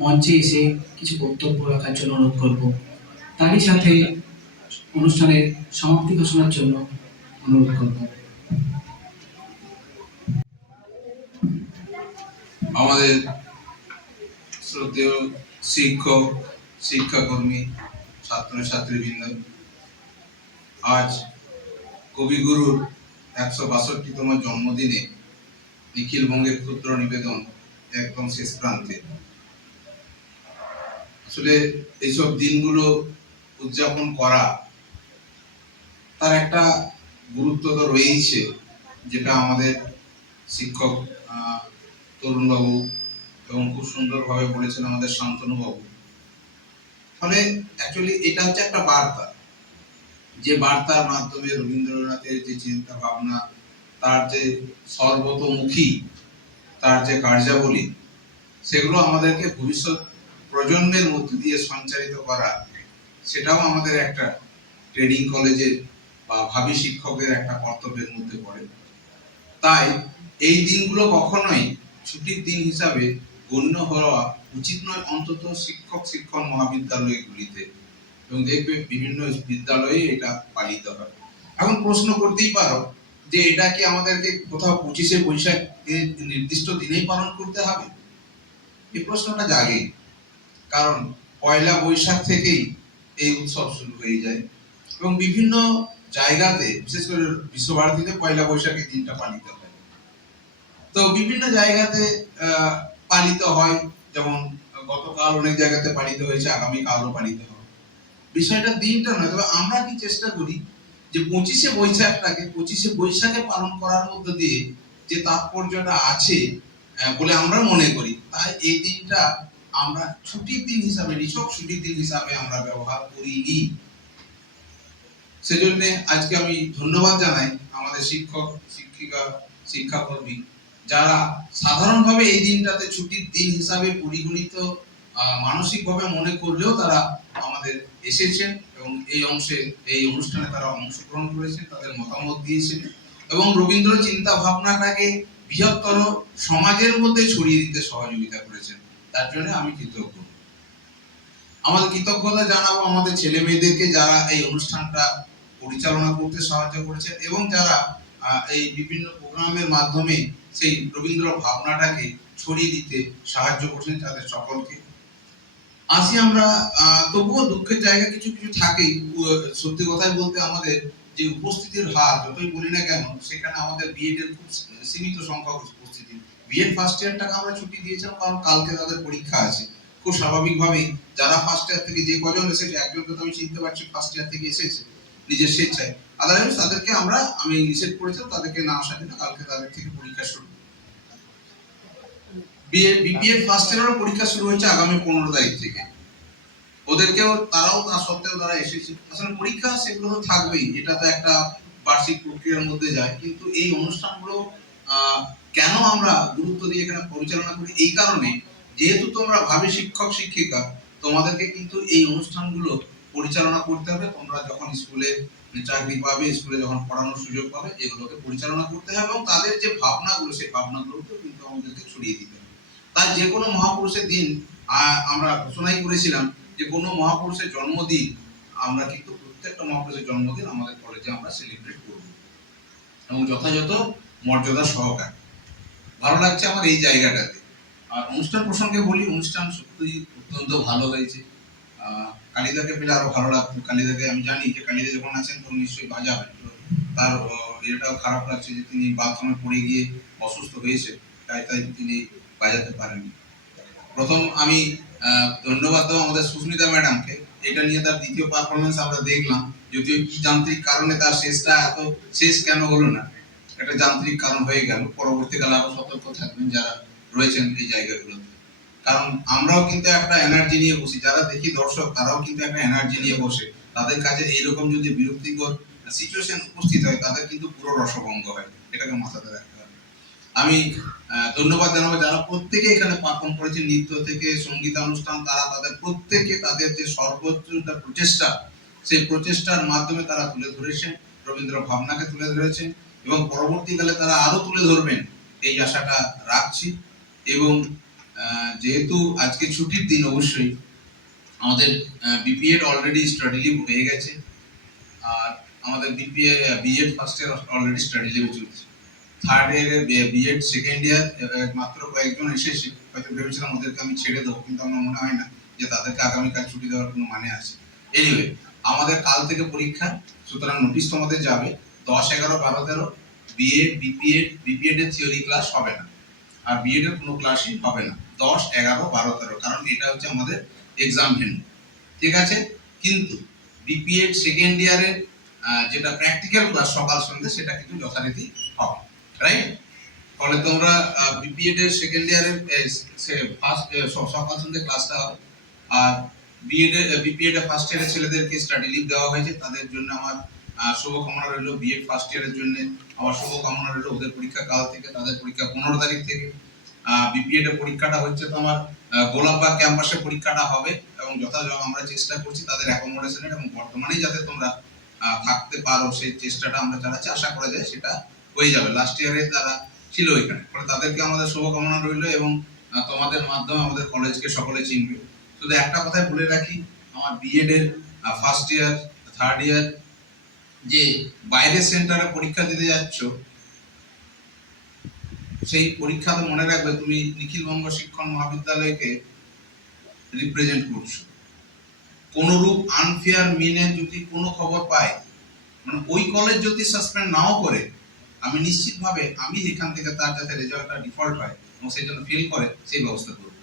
মঞ্চে এসে কিছু বক্তব্য রাখার জন্য অনুরোধ করব। তারই সাথে অনুষ্ঠানের সমাপ্তি ঘোষণার জন্য অনুরোধ করব। আমাদের শ্রদ্ধেয় শিক্ষক, শিক্ষাকর্মী, ছাত্রছাত্রীবৃন্দ, আজ কবিগুরুর ১৬২তম জন্মদিনে নিখিলবঙ্গের ক্ষুদ্র নিবেদন একদম শেষ প্রান্তে। আসলে এইসব দিনগুলো উদযাপন করা তার একটা গুরুত্ব তো রয়েছে, যেটা আমাদের শিক্ষক তরুণবাবু এবং খুব সুন্দরভাবে বলেছেন আমাদের শান্তনুবাবু। ফলে অ্যাকচুয়ালি এটা হচ্ছে একটা বার্তা, যে বার্তার মাধ্যমে রবীন্দ্রনাথের যে চিন্তা ভাবনা, তার যে সর্বতোমুখী তার যে কার্যাবলী, সেগুলো আমাদেরকে ভবিষ্যৎ প্রজন্মের মধ্য দিয়ে সঞ্চারিত করা, সেটাও আমাদের একটা ট্রেনিং কলেজের বা ভাবী শিক্ষকের একটা কর্তব্যের মধ্যে পড়ে। তাই এই দিনগুলো কখনোই ছুটির দিন হিসাবে গণ্য হওয়া উচিত নয়, অন্তত শিক্ষক শিক্ষণ মহাবিদ্যালয়গুলিতে, এবং দেখবে বিভিন্ন বিদ্যালয়ে এটা পালিত হয়। এখন প্রশ্ন করতেই পারো যে এটা কি আমাদেরকে কোথাও 25শে বৈশাখ নির্দিষ্ট দিনেই পালন করতে হবে? এই প্রশ্নটা জাগে, কারণ পয়লা বৈশাখ থেকেই এই উৎসব শুরু হয়ে যায় এবং বিভিন্ন জায়গাতে, বিশেষ করে বিশ্বভারতীতে পয়লা বৈশাখের দিনটা পালিত হয়। তো বিভিন্ন জায়গাতে পালিত হয়, যেমন গতকাল অনেক জায়গাতে পালিত হয়েছে, আগামীকালও পালিত হবে। বিষয়টা দিনটা নয়, তবে আমরা কি চেষ্টা করি যে 25শে বৈশাখটাকে 25শে বৈশাখে পালন করার মধ্য দিয়ে যে তাৎপর্যটা আছে বলে আমরা মনে করি, তাই এই দিনটা আমরা ছুটির দিন হিসাবে, নিছক ছুটির দিন হিসাবে আমরা ব্যবহার করিনি। সেজন্য আজকে আমি ধন্যবাদ জানাই আমাদের শিক্ষক, শিক্ষিকা, শিক্ষাকর্মী, যারা সাধারণভাবে এই দিনটাতে ছুটির দিন হিসাবে পরিগণিত মানসিকভাবে মনে করলেও তারা আমাদের এসেছেন এবং এই অংশে, এই অনুষ্ঠানে তারা অংশগ্রহণ করেছেন, তাদের মতামত দিয়েছেন এবং রবীন্দ্র চিন্তা ভাবনাটাকে বৃহত্তর সমাজের মধ্যে ছড়িয়ে দিতে সহযোগিতা করেছেন। তার জন্য আমি কৃতজ্ঞ। আমাদের কৃতজ্ঞতা জানাবো আমাদের ছেলে মেয়েদেরকে, যারা এই অনুষ্ঠানটা পরিচালনা করতে সাহায্য করেছেন এবং যারা এই বিভিন্ন প্রোগ্রামের মাধ্যমে সেই রবীন্দ্র ভাবনাটাকে ছড়িয়ে দিতে সাহায্য করছেন, তাদের সকলকে। আসি আমরা, তবুও দুঃখের জায়গা কিছু কিছু থাকেই। সত্যি কথাই বলতে আমাদের যে উপস্থিতির হার যতই বলি না কেন, সেখানে আমাদের বিএড এর খুব সীমিত সংখ্যক উপস্থিতি। বিএড ফার্স্ট ইয়ারটাকে আমরা ছুটি দিয়েছিলাম কারণ কালকে তাদের পরীক্ষা আছে। খুব স্বাভাবিকভাবেই যারা ফার্স্ট ইয়ার থেকে যে কজন এসেছে, একজনকে তো আমি চিনতে পারছি ফার্স্ট ইয়ার থেকে এসেছে নিজের স্বেচ্ছায়, আদারওয়াইজ তাদেরকে আমি নিষেধ করেছিলাম তাদেরকে না আসার জন্য। কালকে তাদের থেকে পরীক্ষা শুরু। বিপিএড ফার্স্ট ইয়ারের পরীক্ষা শুরু হচ্ছে আগামী 15 তারিখ থেকে। ওদেরকেও তারাও তা সত্ত্বেও তারা এসেছে। আসলে পরীক্ষা সেগুলো তো থাকবেই, এটা তো একটা বার্ষিক প্রক্রিয়ার মধ্যে যায়। কিন্তু এই অনুষ্ঠানগুলো কেন আমরা গুরুত্ব দিয়ে এখানে পরিচালনা করি, এই কারণে যেহেতু তোমরা ভাবি শিক্ষক শিক্ষিকা, তোমাদেরকে কিন্তু এই অনুষ্ঠানগুলো পরিচালনা করতে হবে। তোমরা যখন স্কুলে চাকরি পাবে, স্কুলে যখন পড়ানোর সুযোগ পাবে, এগুলোকে পরিচালনা করতে হবে এবং তাদের যে ভাবনাগুলো, সেই ভাবনাগুলোকে কিন্তু আমাদেরকে ছড়িয়ে দিতে হবে। তাই যে কোনো মহাপুরুষের দিন আমরা ঘোষণাই করেছিলাম যে কোনো মহাপুরুষের জন্মদিন আমরা কিন্তু প্রত্যেকটা মহাপুরুষের জন্মদিন আমাদের কলেজে আমরা সেলিব্রেট করব এবং যথাযথ মর্যাদা সহকারে। ভালো লাগছে আমার এই জায়গাটাতে। আর অনুষ্ঠান প্রসঙ্গে বলি, অনুষ্ঠান সত্যিই অত্যন্ত ভালো হয়েছে। কালিদাকে পেলে আরো ভালো লাগতো। কালিদাকে আমি জানি যে কালিদা যখন আছেন তখন নিশ্চয়ই বাজাবেন, তার এটাও খারাপ লাগছে যে তিনি বাথরুমে পড়ে গিয়ে অসুস্থ হয়েছে, তাই তিনি বাজাতে পারেননি। প্রথম আমি ধন্যবাদ দেবো আমাদের সুস্মিতা ম্যাডামকে। এটা নিয়ে তার দ্বিতীয় পারফরমেন্স আমরা দেখলাম, যদিও কি যান্ত্রিক কারণে তার শেষ কেন হলো না, একটা যান্ত্রিক কারণ হয়ে গেল। পরবর্তীকালে আরো সতর্ক থাকবেন যারা রয়েছেন এই জায়গাগুলোতে, কারণ আমরাও কিন্তু একটা এনার্জি নিয়ে বসি। যারা দেখি দর্শক, তারাও কিন্তু একটা এনার্জি নিয়ে বসে। তাদের কাছে এইরকম যদি বিরক্তিকর সিচুয়েশন উপস্থিত হয়, তাদের কিন্তু পুরো রসভঙ্গ হয়। এটাকে মাথাতে রাখতে হবে। আমি ধন্যবাদ জানাবো যারা প্রত্যেকে এখানে পারফর্ম করেছে, নৃত্য থেকে সঙ্গীতানুষ্ঠান, তারা তাদের প্রত্যেকে তাদের যে সর্বোচ্চ প্রচেষ্টা, সেই প্রচেষ্টার মাধ্যমে তারা তুলে ধরেছেন, রবীন্দ্র ভাবনাকে তুলে ধরেছেন এবং পরবর্তীকালে তারা আরো তুলে ধরবেন এই আশাটা রাখছি। এবং যেহেতু আজকে ছুটির দিন, অবশ্যই আমাদের বিপিএড অলরেডি স্টাডি লিভ হয়ে গেছে, আর আমাদের BEd first year already study লিভে চলছে। থার্ড ইয়ারের বিএড সেকেন্ড ইয়ার মাত্র কয়েকজন এসেছে, হয়তো ভেবেছিলাম ওদেরকে আমি ছেড়ে দেবো, কিন্তু আমার মনে হয় না যে তাদেরকে আগামীকাল ছুটি দেওয়ার কোনো মানে আছে। এনিওয়ে, আমাদের কাল থেকে পরীক্ষা, সুতরাং নোটিশ তোমাদের যাবে। 10, 11, 12, 13 বিপিএড এর থিওরি ক্লাস হবে না, আর বিএড এর কোনো ক্লাসই হবে না 10, 11, 12, 13, কারণ এটা হচ্ছে আমাদের এক্সাম ভেন্যু, ঠিক আছে। কিন্তু বিপিএড সেকেন্ড ইয়ারের যেটা প্র্যাকটিক্যাল ক্লাস সকাল সন্ধ্যে, সেটা কিন্তু যথারীতি হবে, রাইট? ফলে তোমরা বিপিএড এর সেকেন্ড ইয়ারের সকাল সন্ধ্যে ক্লাসটা হবে। আর বিপিএড এর ফার্স্ট ইয়ারের ছেলেদেরকে স্টাডি লিভ দেওয়া হয়েছে, তাদের জন্য আমার শুভকামনা রইল। বিএড ফার্স্ট ইয়ারের জন্য আমার শুভকামনা রইল। ওদের পরীক্ষা কাল থেকে, তাদের পরীক্ষা 15 তারিখ থেকে। বিপিএড এর পরীক্ষাটা হচ্ছে তোমার গোলাপবাগ ক্যাম্পাসে পরীক্ষাটা হবে এবং যথাযথ আমরা চেষ্টা করছি তাদের অ্যাকোমোডেশনের এবং বর্তমানেই যাতে তোমরা থাকতে পারো সেই চেষ্টাটা আমরা চালাচ্ছি। আশা করা যায় সেটা হয়ে যাবে। লাস্ট ইয়ারে তারা ছিল এখানে, ফলে তাদেরকে আমাদের শুভকামনা রইল এবং তোমাদের মাধ্যমে আমাদের কলেজকে সকলে চিনবে। শুধু একটা কথাই বলে রাখি, আমার বিএড এর ফার্স্ট ইয়ার, থার্ড ইয়ার যে বাইরের সেন্টারে পরীক্ষা দিতে যাচ্ছ, সেই পরীক্ষাতে মনে রাখবে তুমি নিখিলবঙ্গ শিক্ষণ মহাবিদ্যালয়কে রিপ্রেজেন্ট করছো। কোনরূপ আনফেয়ার মিনে যদি কোনো খবর পাই, মানে ওই কলেজ যদি সাসপেন্ড নাও করে, আমি নিশ্চিতভাবে আমি এখান থেকে তার যাতে রেজাল্টটা ডিফল্ট হয় এবং সেই জন্য ফেল করে, সেই ব্যবস্থা করব।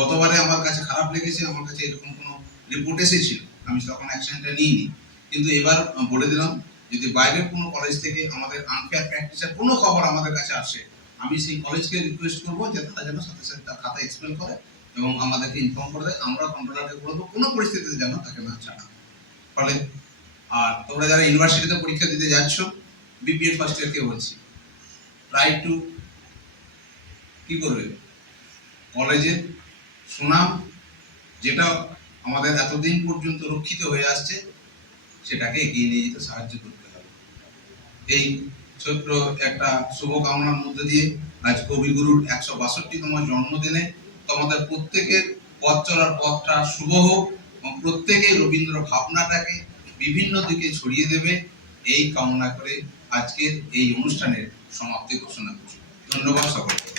গতবারে আমার কাছে খারাপ লেগেছে, আমার কাছে এরকম কোনো রিপোর্ট এসেছিল, আমি তখন অ্যাকশনটা নিইনি। কিন্তু এবার বলে দিলাম, যদি বাইরের কোনো কলেজ থেকে আমাদের আনফেয়ার প্র্যাকটিসের কোনো খবর আমাদের কাছে আসে, আমি সেই কলেজকে রিকোয়েস্ট করবো যে তারা যেন সাথে সাথে তার খাতা এক্সপ্লেন করে এবং আমাদেরকে ইনফর্ম করে দেয়। আমরা কন্ট্রোলারকে বলবো কোনো পরিস্থিতিতে যেন তাকে না ছাড়া। ফলে আর তোমরা যারা ইউনিভার্সিটিতে পরীক্ষা দিতে যাচ্ছ, বিপিএড ফার্স্ট ইয়ারকে বলছি, ট্রাই টু কি করবে, কলেজের সুনাম যেটা আমাদের এতদিন পর্যন্ত রক্ষিত হয়ে আসছে, সেটাকে এগিয়ে নিয়ে যেতে সাহায্য করতে হবে। এই ছোট্ট একটা শুভকামনার মধ্যে দিয়ে আজ কবিগুরুর 162তম জন্মদিনে তোমাদের প্রত্যেকের পথ চলার পথটা শুভ হোক এবং প্রত্যেকে রবীন্দ্র ভাবনাটাকে বিভিন্ন দিকে ছড়িয়ে দেবে, এই কামনা করে আজকের এই অনুষ্ঠানের সমাপ্তি ঘোষণা করছি। ধন্যবাদ সকলকে।